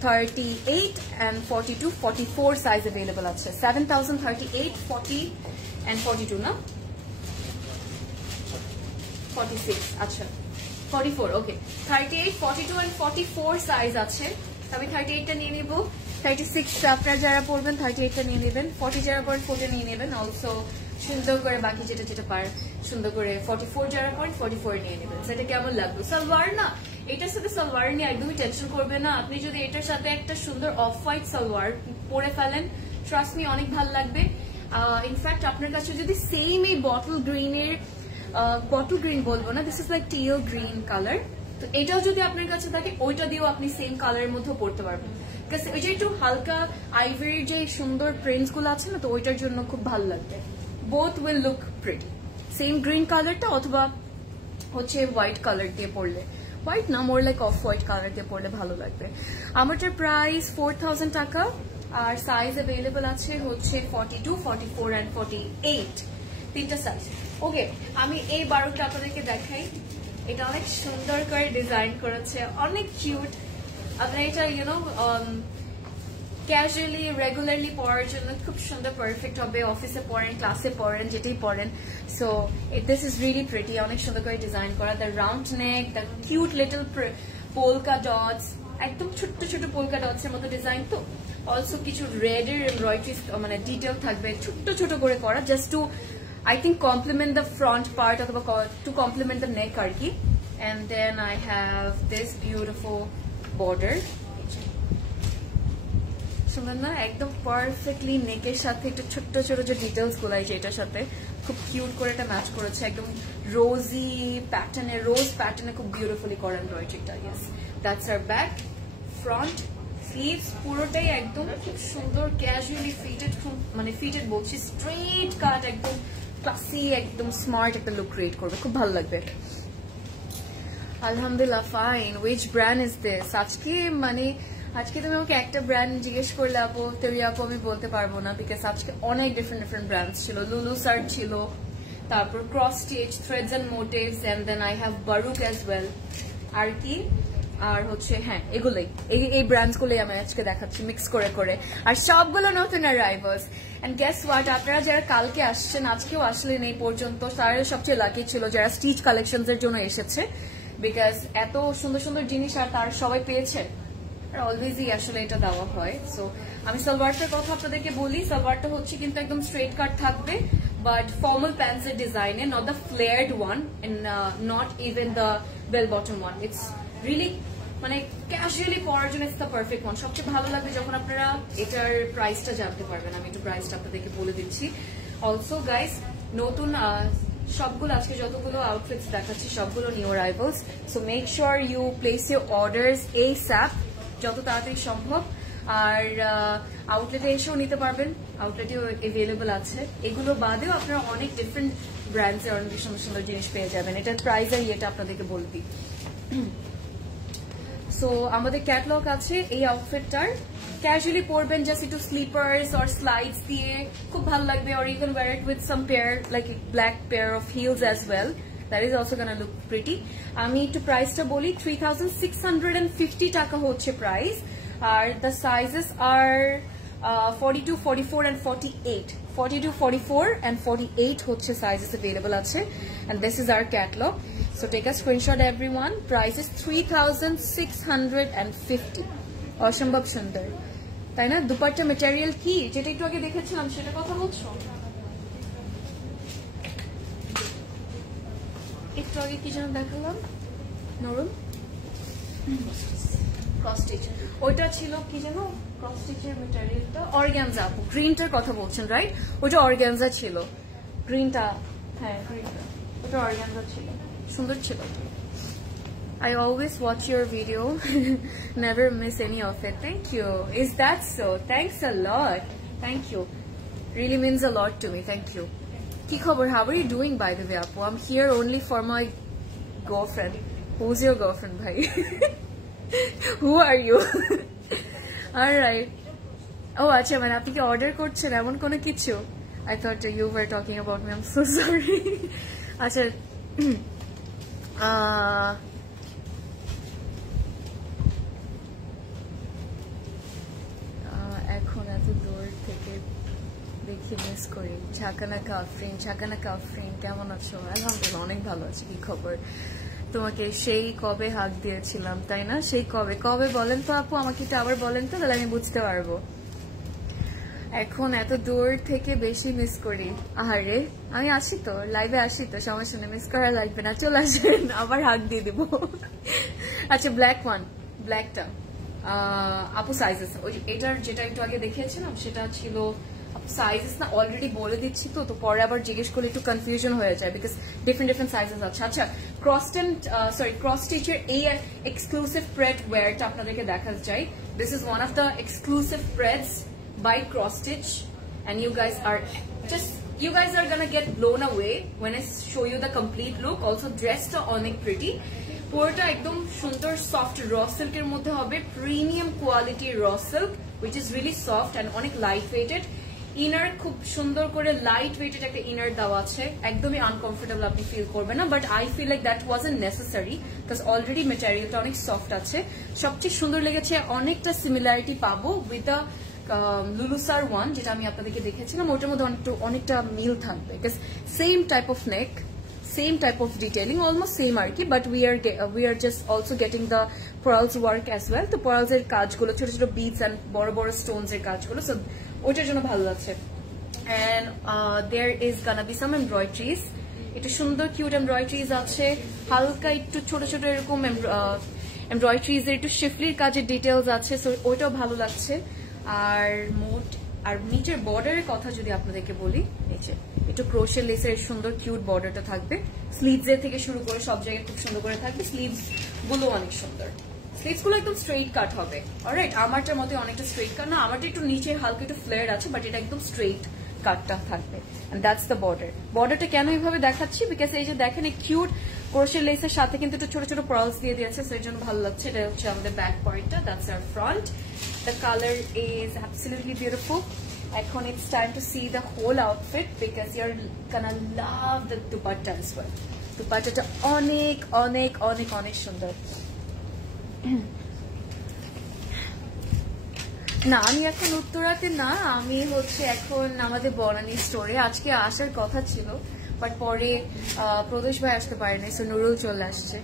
38 and 42, 44 সাইজ अवेलेबल আছে. 7,000, 38, 40 and 42 না 46, আচ্ছা 44, ওকে. 38, 42 and 44 সাইজ আছে. আমি 38টা নিয়ে নিব. 36 আপনারা যারা পড়বেন 38টা নিয়ে নেবেন. 40 যারা পড়েন 40 নিয়ে নেবেন. অলসো সুন্দর করে বাকি যেটা পার সুন্দর করে 44 যারা পড়েন 44 নিয়ে নেবেন. সেটা কেমন লাগলো? সালোয়ার না, এটার সাথে সালোয়ার নিয়ে একদমই টেনশন করবেন না. আপনি যদি এটার সাথে একটা সুন্দর অফ হোয়াইট সালোয়ার পরে ফেলেন, ট্রাস্ট মি অনেক ভালো লাগবে. ইনফ্যাক্ট আপনার কাছে যদি সেম এই বটল গ্রিন বলবো না, this is like till green colour, তো এটাও যদি আপনার কাছে থাকে ওইটা দিয়েও আপনি সেম কালারের মধ্যে পড়তে পারবেন. ওই যে একটু হালকা আইভরির যে সুন্দর প্রিন্টস গুলো আছে না, তো ওইটার জন্য খুব ভালো লাগবে. Both will look pretty. Same green কালারটা অথবা হচ্ছে হোয়াইট কালার দিয়ে পড়লে, হোয়াইট না more like off white colour দিয়ে পড়লে ভালো লাগবে. আমারটার প্রাইস 4,000 টাকা. আর সাইজ অ্যাভেলেবল আছে হচ্ছে 42, 44 and 48, তিনটা সাইজ. ওকে, আমি এই 12টা আপনাদেরকে দেখাই. এটা অনেক সুন্দর করে ডিজাইন করেছে, অনেক কিউট. আপনারা এটা ক্যাজুয়ালি রেগুলারলি পরার জন্য খুব সুন্দর পারফেক্ট হবে. অফিসে পড়েন, ক্লাসে পড়েন, যেটাই পড়েন. So this is really pretty. অনেক সুন্দর করে ডিজাইন করা. The round neck, the cute little polka dots, একদম ছোট্ট ছোট পোলকা ডটস এর মতো ডিজাইন. তো অলসো কিছু রেড এর এমব্রয়ডারি মানে ডিটেল থাকবে ছোট্ট ছোট করে করা, just to I think complement the front part অথবা to complement the neck আর কি. And then I have this beautiful border. সুন্দর না, একদম পারফেক্টলি নেকের সাথে একটু ছোট্ট ছোট যে ডিটেলস গুলো আছে এটার সাথে খুব কিউট করে এটা ম্যাচ করেছে. একদম রোজি প্যাটার্নে, রোজ প্যাটার্নে খুব বিউটিফুলি করা এমব্রয়ডারিটা. Yes, that's our back. Front sleeves পুরোটাই একদম খুব সুন্দর ক্যাজুয়ালি ফিটেড, মানে ফিটেড বলছি, স্ট্রেট কাট, একদম ক্লাসি, একদম স্মার্ট একটা লুক ক্রিয়েট করবে, খুব ভালো লাগবে. আলহামদুলিল্লাহ fine. Which brand is this? আজকে তুমি আমাকে একটা ব্র্যান্ড জিজ্ঞেস করলে আপু, তেরি আপু আমি বলতে পারবো না, বিকজ আজকে অনেক ডিফারেন্ট ব্র্যান্ডস ছিল। লুলু সার্ট ছিল, তারপর cross stitch, threads and motifs, and then I have Baruk as well. আর কি আর হচ্ছে হ্যাঁ এগুলোই, এই ব্র্যান্ডস গুলোই আমি আজকে দেখাচ্ছি মিক্স করে, আর সবগুলো নতুন অ্যারাইভালস। এন্ড গেস হোয়াট, আপনারা যারা কালকে আসছেন আজকেও আসলেন এই পর্যন্ত, তারা সবচেয়ে লাকি ছিল যারা স্টিচ কালেকশনস এর জন্য এসেছে, বিকজ এত সুন্দর জিনিস আর তার সবাই পেয়েছে। অলওয়েজই আসলে এটা দেওয়া হয়। সো আমি সালোয়ারটার কথা আপনাদেরকে বলি, সালোয়ারটা হচ্ছে কিন্তু একদম স্ট্রেট কাট থাকবে, বাট ফর্মাল প্যান্টস এর ডিজাইনে, not the flared one and not even the bell bottom one. It's really মানে ক্যাজুয়ালি পরার জন্য ইটস দ্য পারফেক্ট ওয়ান। সবচেয়ে ভালো লাগবে যখন আপনারা এটার প্রাইসটা জানতে পারবেন। আমি একটু প্রাইসটা আপনাদেরকে বলে দিচ্ছি। অলসো গাইস, নতুন সবগুলো আজকে যতগুলো আউটফিটস দেখাচ্ছি সবগুলো new arrivals. So make sure you place your orders ASAP, যত তাড়াতাড়ি সম্ভব। আর আউটলেটে এসেও নিতে পারবেন, আউটলেটেও অ্যাভেলেবল আছে। এগুলো বাদেও আপনারা অনেক ডিফারেন্ট ব্র্যান্ডস এর অনেক সুন্দর জিনিস পেয়ে যাবেন। এটার প্রাইস আর ইয়েটা আপনাদেরকে বলে দিই। সো আমাদের ক্যাটলগ আছে এই আউটফিটটার। ক্যাজুয়ালি পরবেন, জাস্ট একটু স্লিপার্স অর স্লাইডস দিয়ে খুব ভালো লাগবে, or you can wear it with some pair like black pair of heels as well. That is also gonna look pretty. আমি একটু প্রাইসটা বলি, 3650 টাকা হচ্ছে প্রাইস। আর the sizes are 42, 44 and 48. 42, 44 and 48 হচ্ছে sizes available আছে। And this is our catalog. So take a screenshot everyone. Price is 3650. অসম্ভব সুন্দর, তাই না? দুপাট্টা ম্যাটেরিয়াল কি, যেটা একটু আগে দেখেছিলাম সেটা কথা বলছো? একটু আগে কি যেন দেখালাম নরম ক্রস স্টিচ, ওইটা ছিল কি যেন ক্রস স্টিচের ম্যাটেরিয়ালটা অর্গানজা। আপু গ্রিনটার কথা বলছেন রাইট? ওইটা অর্গানজা ছিল, গ্রিনটা, হ্যাঁ গ্রিনটা, ওটা অর্গানজা ছিল, সুন্দর ছিল। I always watch your video, never miss any of it. Thank you. Is that so? Thanks a lot. Thank you. Really means a lot to me. Thank you. Ki khabar? How are you doing, by the way, Apu? I'm here only for my girlfriend. Who's your girlfriend, bhai? Who are you? All right. Oh, acha, man, apni ki order korchen emon kono kichu? I thought you were talking about me. I'm so sorry. Acha. এখন এত দূর থেকে দেখি miss করি। ঝাঁকানা কাফরিন কেমন আছো? আলহামদুলিল্লাহ অনেক ভালো আছি। কি খবর? তোমাকে সেই কবে হাক দিয়েছিলাম, তাই না? সেই কবে বলেন তো আপু, আমাকে একটু আবার বলেন তো, তাহলে আমি বুঝতে পারবো। এখন এত দূর থেকে বেশি মিস করি। আহারে, আমি আসি তো, লাইভে আসি তো, সমস্যা নেই, মিস করা লাগবে না, চলে আসেন, আবার হাক দিয়ে দিব। আচ্ছা, ব্ল্যাক ওয়ান, ব্ল্যাকটা আপু সাইজেস, ওই এটার যেটা একটু আগে দেখিয়েছিলাম সেটা ছিল সাইজেস না, অলরেডি বলে দিচ্ছি তো পরে আবার জিজ্ঞেস করলে একটু কনফিউশন হয়ে যায়, বিকজ ডিফারেন্ট সাইজেস আছে। আচ্ছা, ক্রস স্টিচের এই এক্সক্লুসিভ প্রেড ওয়্যারটা আপনাদেরকে দেখা যায়। This is one of the exclusive prets by Cross Stitch, and you guys are gonna get blown away when I show you the complete look. Also dressed onek pretty, পুরোটা একদম সুন্দর soft র সিল্কের মধ্যে হবে, premium quality raw silk which is really soft and অনেক light weighted. Inner খুব সুন্দর করে লাইট ওয়েটেড একটা ইনার দেওয়া আছে, একদমই আনকমফোর্টেবল আপনি ফিল করবেন না, but I feel like that wasn't necessary because already ম্যাটেরিয়ালটা অনেক সফট আছে। সবচেয়ে সুন্দর লেগেছে, অনেকটা সিমিলারিটি পাবো উইথ দ্য লুলুসার ওয়ান, যেটা আমি আপনাদেরকে দেখেছিলাম, ওটার মধ্যে অনেকটা মিল থাকবে, because same type of neck, same type of detailing, almost same arki, but we are just also getting the pearls work as well. তো pearls এর কাজগুলো, ছোট ছোট beads and বড় বড় stones এর কাজগুলো, so ওটার জন্য ভালো লাগছে। And there is gonna be some embroideries, এটা সুন্দর কিউট এমব্রয়ডারিজ আছে, হালকা একটু ছোট ছোট এরকম এমব্রয়ডারিজ এর একটু শিফলির কাজের ডিটেইলস আছে, সো ওইটাও ভালো লাগছে। আর নিচের বর্ডারের কথা যদি আপনাদেরকে বলি, নিচে একটু ক্রোশে লেসের সুন্দর কিউট বর্ডারটা থাকবে, স্লিভস এর থেকে শুরু করে সব জায়গায় খুব সুন্দর করে থাকবে। স্লিভস গুলো অনেক সুন্দর, স্লিভস গুলো একদম স্ট্রেইট কাট হবে। অলরাইট, আমারটার মতে অনেকটা স্ট্রেইট কাট না, আমারটা একটু নিচে হালকা একটু ফ্লেয়ার আছে, বাট এটা একদম স্ট্রেইট কাটটা থাকবে। And that's the border. বর্ডারটা কেন এইভাবে দেখাচ্ছি, বিকজ এই যে দেখেন এই কিউট ক্রোশের লেসের সাথে কিন্তু একটু ছোট ছোট পার্লস দিয়ে দিয়েছে, সো এর জন্য ভালো লাগছে। এটা হচ্ছে আমাদের ব্যাক পার্টটা, that's our front. The colour is absolutely beautiful. এখন it's time to see the whole outfit because you are gonna love the dupatta as well. দুপাট্টাটা অনেক অনেক অনেক অনেক সুন্দর। না, আমি এখন উত্তরাতে না, আমি হচ্ছে এখন আমাদের বনানী স্টোরে। আজকে আসার কথা ছিল, বাট পরে প্রদোষ ভাই আসতে পারেনি, সো নুরুল চলে আসছে।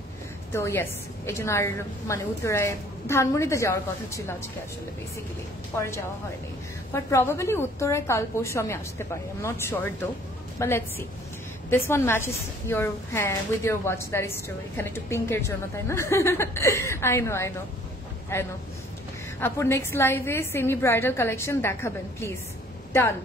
তো ইয়েস, এই জন্য আর মানে উত্তরায় ধানমন্ডিতে যাওয়ার কথা ছিল আজকে আসলে বেসিক্যালি, পরে যাওয়া হয়নি। বাট প্রবাবলি উত্তরায় কাল পরশু আমি আসতে পারি, I am not sure though, but let's see. This one matches your, হ্যাঁ, with your watch, that is true. এখানে একটু পিঙ্কের জন্য, তাই না? I know I know I know. আপু নেক্সট লাইভে সেমি ব্রাইডাল কালেকশন দেখাবেন প্লিজ। Done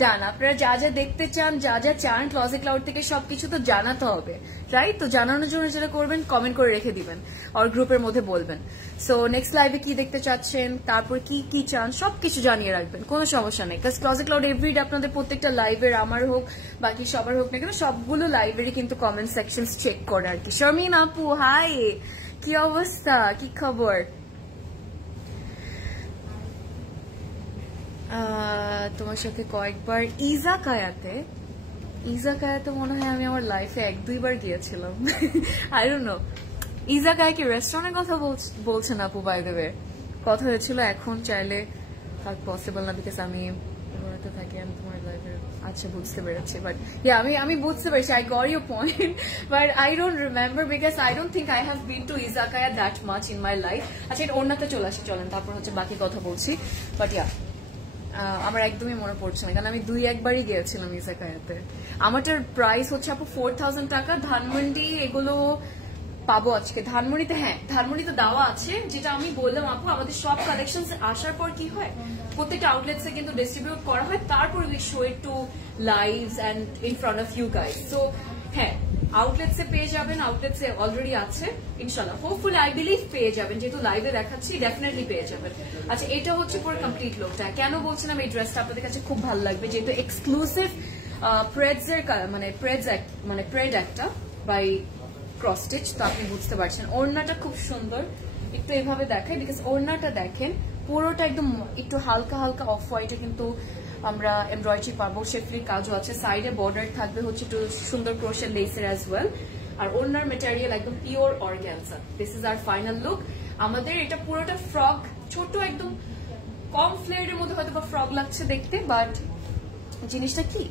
done. আপনারা যা যা দেখতে চান, যা যা চান ক্লজেট ক্লাউড থেকে সবকিছু তো জানাতে হবে, রাইট? তো জানানোর জন্য যেটা করবেন কমেন্ট করে রেখে দিবেন আর গ্রুপের মধ্যে বলবেন। সো নেক্সট লাইভে কি দেখতে চাচ্ছেন, তারপর কি কি চান সবকিছু জানিয়ে রাখবেন, কোনো সমস্যা নেই। কারণ ক্লজেট ক্লাউড এভরিডে আপনাদের প্রত্যেকটা লাইভের, আমার হোক বাকি সবার হোক না কেন, সবগুলো লাইভেরই কিন্তু কমেন্ট সেকশন চেক করে আর কি। শারমিন আপু হাই, কি অবস্থা, কি খবর? তোমার সাথে কয়েকবার ইজাকায়াতে মনে হয় আমি আমার লাইফে 1-2 বার গিয়েছিলাম। I don't no. ইজাকায়া কি রেস্টুরেন্টের কথা বলছেন আপু? বাই দ্য ওয়ে, কথা হয়েছিল, এখন চাইলে পসিবল না বিকজ আমি থাকি, আমি তোমার লাইফের। আচ্ছা, বুঝতে পেরেছি, বাট আমি বুঝতে পেরেছি, I got your point, but I don't remember because I don't think I have been to Izakaya that much in my life. আচ্ছা, এটা অন্যতে চলে আসি, চলেন তারপর হচ্ছে বাকি কথা বলছি। বাট আমার একদমই মনে পড়ছে না, কারণ আমি 2-1 বারই গিয়েছিলাম ইজাকায়াতে। আমারটার প্রাইস হচ্ছে আপু 4000 টাকা। ধানমন্ডি এগুলো পাবো আজকে ধানমন্ডিতে, হ্যাঁ ধানমন্ডিতে দেওয়া আছে। যেটা আমি বললাম আপু, আমাদের সব কালেকশন আসার পর কি হয়, প্রত্যেকটা আউটলেটসে কিন্তু ডিস্ট্রিবিউট করা হয়, তারপর we show it to lives and in front of you guys. সো হ্যাঁ, আউটলেটসে পেয়ে যাবেন, আউটলেটসে অলরেডি আছে ইনশাল্লাহ, হোপফুলি আই বিলিভ পেয়ে যাবেন, যেহেতু লাইভে দেখাচ্ছি ডেফিনেটলি পেয়ে যাবেন। আচ্ছা, এটা হচ্ছে পুরো কমপ্লিট লুকটা। কেন বলছিলাম এই ড্রেসটা আপনাদের কাছে খুব ভালো লাগবে, যেহেতু এক্সক্লুসিভ প্রেডস এর মানে প্রেড একটা বাই ক্রস স্টিচ, তো আপনি বুঝতে পারছেন। ওড়নাটা খুব সুন্দর, একটু এভাবে দেখাই বিকজ ওড়নাটা দেখেন পুরোটা একদম একটু হালকা হালকা অফ হোয়াইটে কিন্তু আমরা এমব্রয়ডারি পাবো, শেফলির কাজও আছে, সাইডে বর্ডার থাকবে হচ্ছে একটু সুন্দর ক্রোশের লেসের অ্যাজ ওয়েল। আর ওড়নার ম্যাটেরিয়াল একদম pure organza. This is hour final look. আমাদের এটা পুরোটা ফ্রক, ছোট একদম কম ফ্লেয়ারের মধ্যে হয়তো বা ফ্রক লাগছে দেখতে, বাট জিনিসটা কি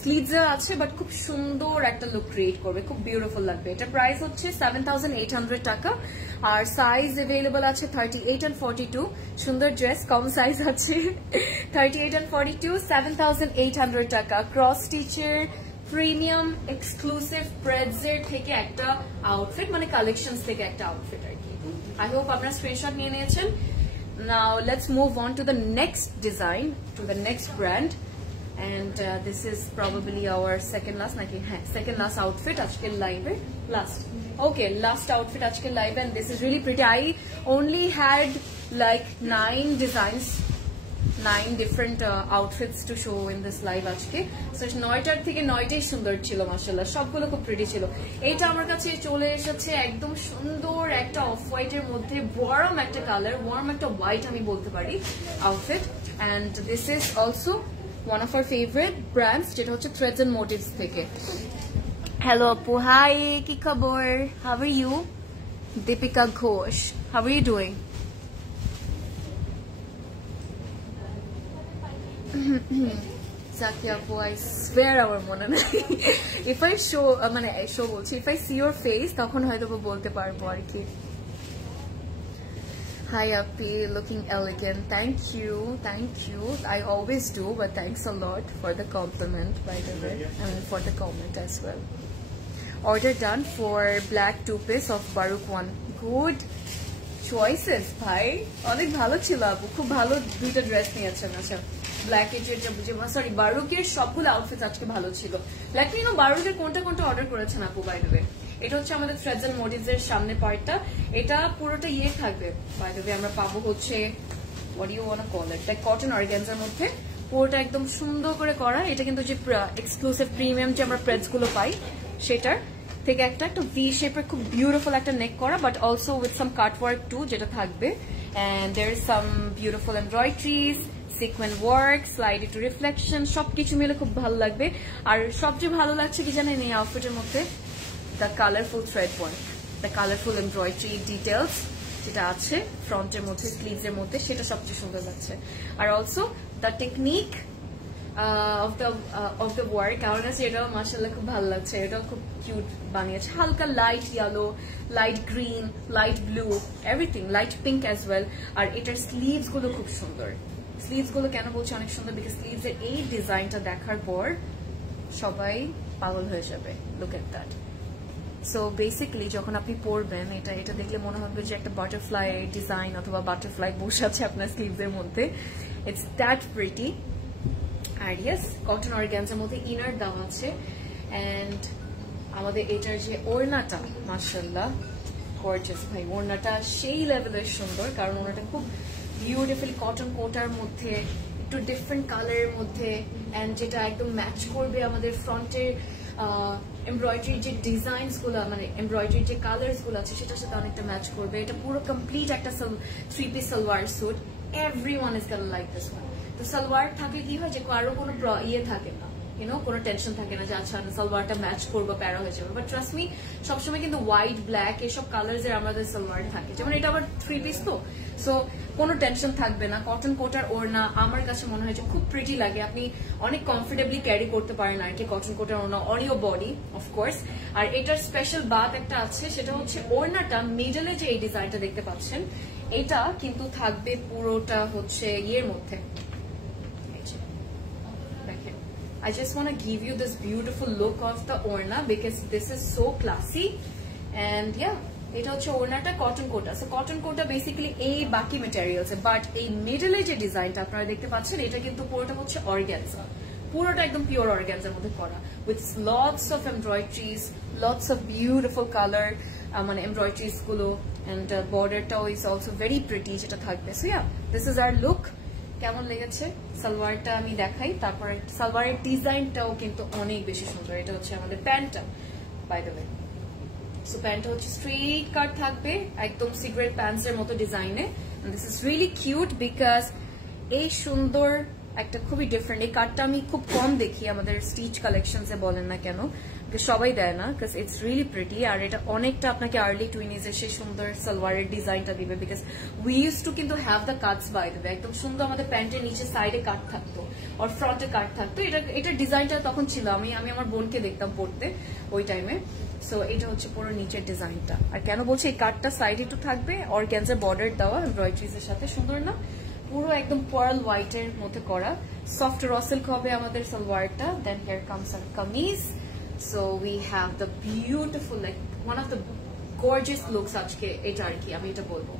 স্লিভস আছে, বাট খুব সুন্দর একটা লুক ক্রিয়েট করবে, খুব বিউটিফুল লাগবে। এটা প্রাইস হচ্ছে 7800 টাকা। আর সাইজ অ্যাভেলেবল আছে 38 and 42। সুন্দর ড্রেস, কম সাইজ আছে 38 and 42, 7800 টাকা। ক্রস স্টিচের প্রিমিয়াম এক্সক্লুসিভ প্রেডস এর থেকে একটা আউটফিট, মানে কালেকশনস থেকে একটা আউটফিট আর কি। আই হোপ আপনারা স্ক্রিনশট নিয়ে নিয়েছেন। Now let's move on to the next design, to the next brand. And this is probably our second last outfit আজকের লাইভে, last outfit আজকের লাইভে, and this is really pretty. I only had like 9 designs, 9 different outfits to show in this live আজকে। So 9টার থেকে 9টাই সুন্দর ছিল মাশাআল্লাহ, সবগুলো খুব প্রিটি ছিল। এইটা আমার কাছে চলে এসেছে একদম সুন্দর একটা অফ হোয়াইটের মধ্যে, ওয়ার্ম একটা কালার, ওয়ার্ম একটা হোয়াইট আমি বলতে পারি outfit. And this is also one of our favorite brands, যেটা হচ্ছে Threads and Motives থেকে। Hello আপু, hi, কি খবর? How are you? Deepika Ghosh, how are you doing? Zaki আপু, I swear আমার মনে নাই। If I show, মানে show বলছি, if I see your face তখন হয়তো বলতে পারবো আর কি। Hi Appi, looking elegant. Thank you. I always do, but thanks a lot for the compliment, by the way, and for the comment as well. Order done for black 2-piece of Baruch 1. Good choices, bhai. অনেক ভালো ছিল আপু, খুব ভালো দুইটা dress নিয়েছেন। আচ্ছা, black এর যেটা সরি বারুকের সবগুলো আউটফিট আজকে ভালো ছিল। ব্ল্যাক নিয়ে বারুকের কোনটা অর্ডার করেছেন আপু বাই দ্য ওয়ে? এটা হচ্ছে আমাদের থ্রেডস এন্ড মোটিভস এর সামনে পার্টটা, এটা পুরোটা থাকবে বাই দ্য ওয়ে। আমরা পাবো হচ্ছে what do you want to call it, like cotton অর্গানজার মধ্যে পুরোটা একদম সুন্দর করে করা। এটা কিন্তু যে এক্সক্লুসিভ প্রিমিয়াম যে আমরা প্রেডস গুলো পাই সেটার, থেকে একটা একটা ভি শেপের খুব বিউটিফুল একটা নেক করা, but also with some cut work too যেটা থাকবে, and there is some beautiful embroideries, sequence work, slide to reflection, সবকিছু মিলে খুব ভালো লাগবে। আর সবচেয়ে ভালো লাগছে কি জানেন এই আউটফিটের মধ্যে, the colourful thread work, the colourful embroidery details যেটা আছে ফ্রন্টের মধ্যে, স্লিভস এর মধ্যে, সেটা সবচেয়ে সুন্দর লাগছে। Are also the technique of the work, আমার কাছে এটাও মাশাআল্লাহ খুব ভালো লাগছে। এটাও খুব কিউট বানিয়েছে, হালকা light yellow, light green, light blue, everything, light pink as well. আর এটার স্লিভস গুলো খুব সুন্দর। স্লিভস গুলো কেন বলছি অনেক সুন্দর, বিকজ স্লিভস এর এই ডিজাইনটা দেখার পর সবাই পাগল হয়ে যাবে। Look at that. So basically যখন আপনি পরবেন এটা দেখলে মনে হবে যে একটা বাটারফ্লাই ডিজাইন অথবা বাটারফ্লাই বসে আছে আপনার স্লিভস এর মধ্যে। It's that pretty. আর ইয়েস, কটন অর্গানজার মধ্যে ইনার দেওয়া আছে, এন্ড আমাদের এটার যে ওড়নাটা মাশাআল্লাহ গর্জিয়াস ভাই, ওড়নাটা সেই লেভেলের সুন্দর, কারণ ওড়নাটা খুব বিউটিফুলি কটন কোটার মধ্যে একটু ডিফারেন্ট কালারের মধ্যে, এন্ড যেটা একদম ম্যাচ করবে আমাদের ফ্রন্টের এমব্রয়ডারি যে ডিজাইনস গুলো, মানে এমব্রয়ডারি যে কালার্স গুলো আছে সেটার সাথে অনেকটা ম্যাচ করবে। এটা পুরো কমপ্লিট একটা 3-piece salwar suit. Everyone is gonna like this one. তো সালোয়ার থাকলে কি হয় যে কারো কোনো ইয়ে থাকে না, কোনো টেনশন থাকে না যে আচ্ছা সালোয়ারটা ম্যাচ করবো, প্যারা হয়ে যাবে। বাট ট্রাস্ট মি, সবসময় কিন্তু হোয়াইট, ব্ল্যাক এসব কালার্স এর আমাদের সালোয়ার থাকে, যেমন এটা আবার 3-piece তো, সো কোনো টেনশন থাকবে না। কটন কোটার ওড়না আমার কাছে মনে হয় যে খুব প্রিটি লাগে, আপনি অনেক কমফোর্টেবলি ক্যারি করতে পারেন আর কি কটন কোটার ওড়না অন ইওর বডি অফকোর্স। আর এটার স্পেশাল বাত একটা আছে, সেটা হচ্ছে ওড়নাটা মিডলে যে এই ডিজাইনটা দেখতে পাচ্ছেন, এটা কিন্তু থাকবে পুরোটা হচ্ছে ইয়ের মধ্যে। I just want to give you this beautiful look of the orna because this is so classy, and yeah, এটা হচ্ছে ওড়নাটা কটন কোটা। সো কটন কোটা বেসিক্যালি এই বাকি ম্যাটেরিয়ালস, বাট এই মিডলে যে ডিজাইনটা আপনারা দেখতে পাচ্ছেন এটা কিন্তু পুরোটা হচ্ছে অর্গানজা, পুরোটা একদম পিওর অর্গানজার মধ্যে করা, with lots of embroideries, lots of beautiful colour, মানে এমব্রয়ডারিজ গুলো, এন্ড বর্ডারটাও ইজ অলসো ভেরি প্রিটি যেটা থাকবে। So yeah, this is our look. কেমন লেগেছে? সালোয়ারটা আমি দেখাই, তারপরে সালোয়ারের ডিজাইনটাও কিন্তু অনেক বেশি সুন্দর। এটা হচ্ছে আমাদের প্যান্টটা, বাই দ্য ওয়ে। সো প্যান্টটা হচ্ছে স্ট্রেট কাট থাকবে, একদম সিগারেট প্যান্টস এর মতো ডিজাইনে। This is really cute because এই সুন্দর একটা খুবই ডিফারেন্ট, এই কাটটা আমি খুব কম দেখি আমাদের স্টিচ কালেকশনসে বলেন না কেন, সবাই দেয় না, বিকজ ইটস রিয়েলি প্রিটি। আর এটা অনেকটা আপনাকে আর্লি টুইনিজে সেই সুন্দর সালোয়ারের ডিজাইনটা দিবে, বিকজ উই ইউজ টু কিন্তু হ্যাভ দ্য কাটস বাই দেবে, একদম সুন্দর আমাদের প্যান্টের নিচে সাইডে কাট থাকতো আর ফ্রন্টে কাট থাকতো। এটার ডিজাইনটা তখন ছিল, আমি আমার বোনকে দেখতাম পড়তে ওই টাইমে। সো এটা হচ্ছে পুরো নিচের ডিজাইনটা। আর কেন বলছি এই কাটটা সাইডে একটু থাকবে, অর্গানজা বর্ডার দেওয়া এমব্রয়ডারিজ এর সাথে, সুন্দর না? পুরো একদম পার্ল হোয়াইট এর মধ্যে করা, সফট র সিল্ক হবে আমাদের সালোয়ারটা। Then here comes our kameez. So we have the beautiful, like one of the gorgeous looks আজকে এটা আর কি আমি এটা বলবো,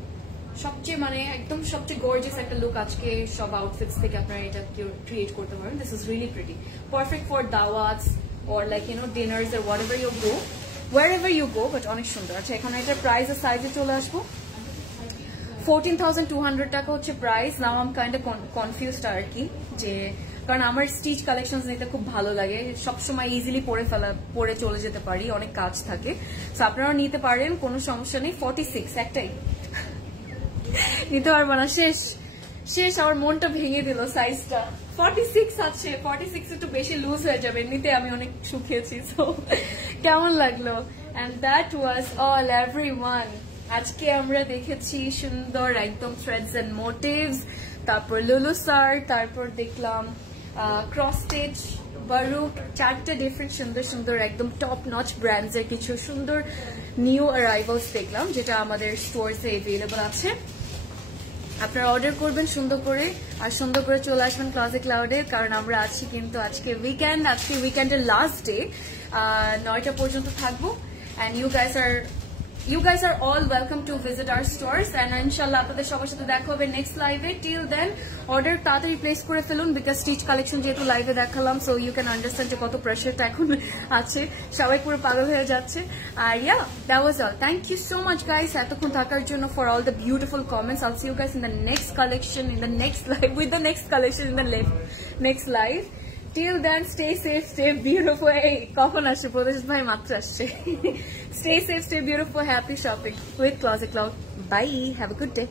সবচেয়ে মানে একদম সবচেয়ে গর্জিয়াস একটা লুক আজকে সব আউটফিটস থেকে আপনারা এটা ক্রিয়েট করতে পারেন। This is really pretty, perfect for দাওয়াতস or like dinners or whatever you go, wherever you go, but অনেক সুন্দর। আচ্ছা, এখানে এটার প্রাইস আর সাইজে চলে আসবো। 14,200 টাকা হচ্ছে price. Now um kind of confused আর কি, যে কারণ আমার স্টিচ কালেকশনস নিতে খুব ভালো লাগে, সবসময় ইজিলি পরে চলে যেতে পারি, অনেক কাজ থাকে। সো আপনারা নিতে পারেন, কোনো সমস্যা নেই। 46 একটাই নিতে পারবো না, শেষ আমার মনটা ভেঙে দিল সাইজটা। 46 আছে, 46 একটু বেশি লুজ হয়ে যাবে, এমনিতে আমি অনেক শুকিয়েছি। সো কেমন লাগলো? And that was all everyone. আজকে আমরা দেখেছি সুন্দর একদম থ্রেডস এন্ড মোটিভস, তারপর লুলু স্যার, তারপর দেখলাম ক্রস স্টিচ, বারুক, 4টে ডিফারেন্ট সুন্দর সুন্দর একদম টপ নচ ব্র্যান্ডস এর কিছু সুন্দর নিউ অ্যারাইভালস দেখলাম, যেটা আমাদের স্টোরসে এভেলেবল আছে। আপনারা অর্ডার করবেন সুন্দর করে, আর সুন্দর করে চলে আসবেন ক্লাসিক ক্লাউডে, কারণ আমরা আছি কিন্তু আজকে উইকেন্ড, আজকে উইকেন্ডের লাস্ট ডে, 9টা পর্যন্ত থাকবো। And you guys are all welcome to visit our stores, and inshallah আপনাদের সবার সাথে দেখা হবে নেক্সট লাইভে। টিল দেন অর্ডার তাড়াতাড়ি প্লেস করে ফেলুন, বিকজ স্টিচ কালেকশন যেহেতু লাইভে দেখালাম, সো ইউ ক্যান আন্ডারস্ট্যান্ড যে কত প্রেশারটা এখন আছে, সবাই পুরো পাগল হয়ে যাচ্ছে। আর yeah, that was all. Thank you so much guys এতক্ষণ থাকার জন্য, for all the beautiful comments. I'll see you guys in the next collection, in the next live, with the next collection in the next live. Till then stay safe stay beautiful. এই কখন আসছে প্রদেশ ভাই? মাত্র আসছে। Stay safe stay beautiful, happy shopping with Closet Cloud. Bye, have a good day.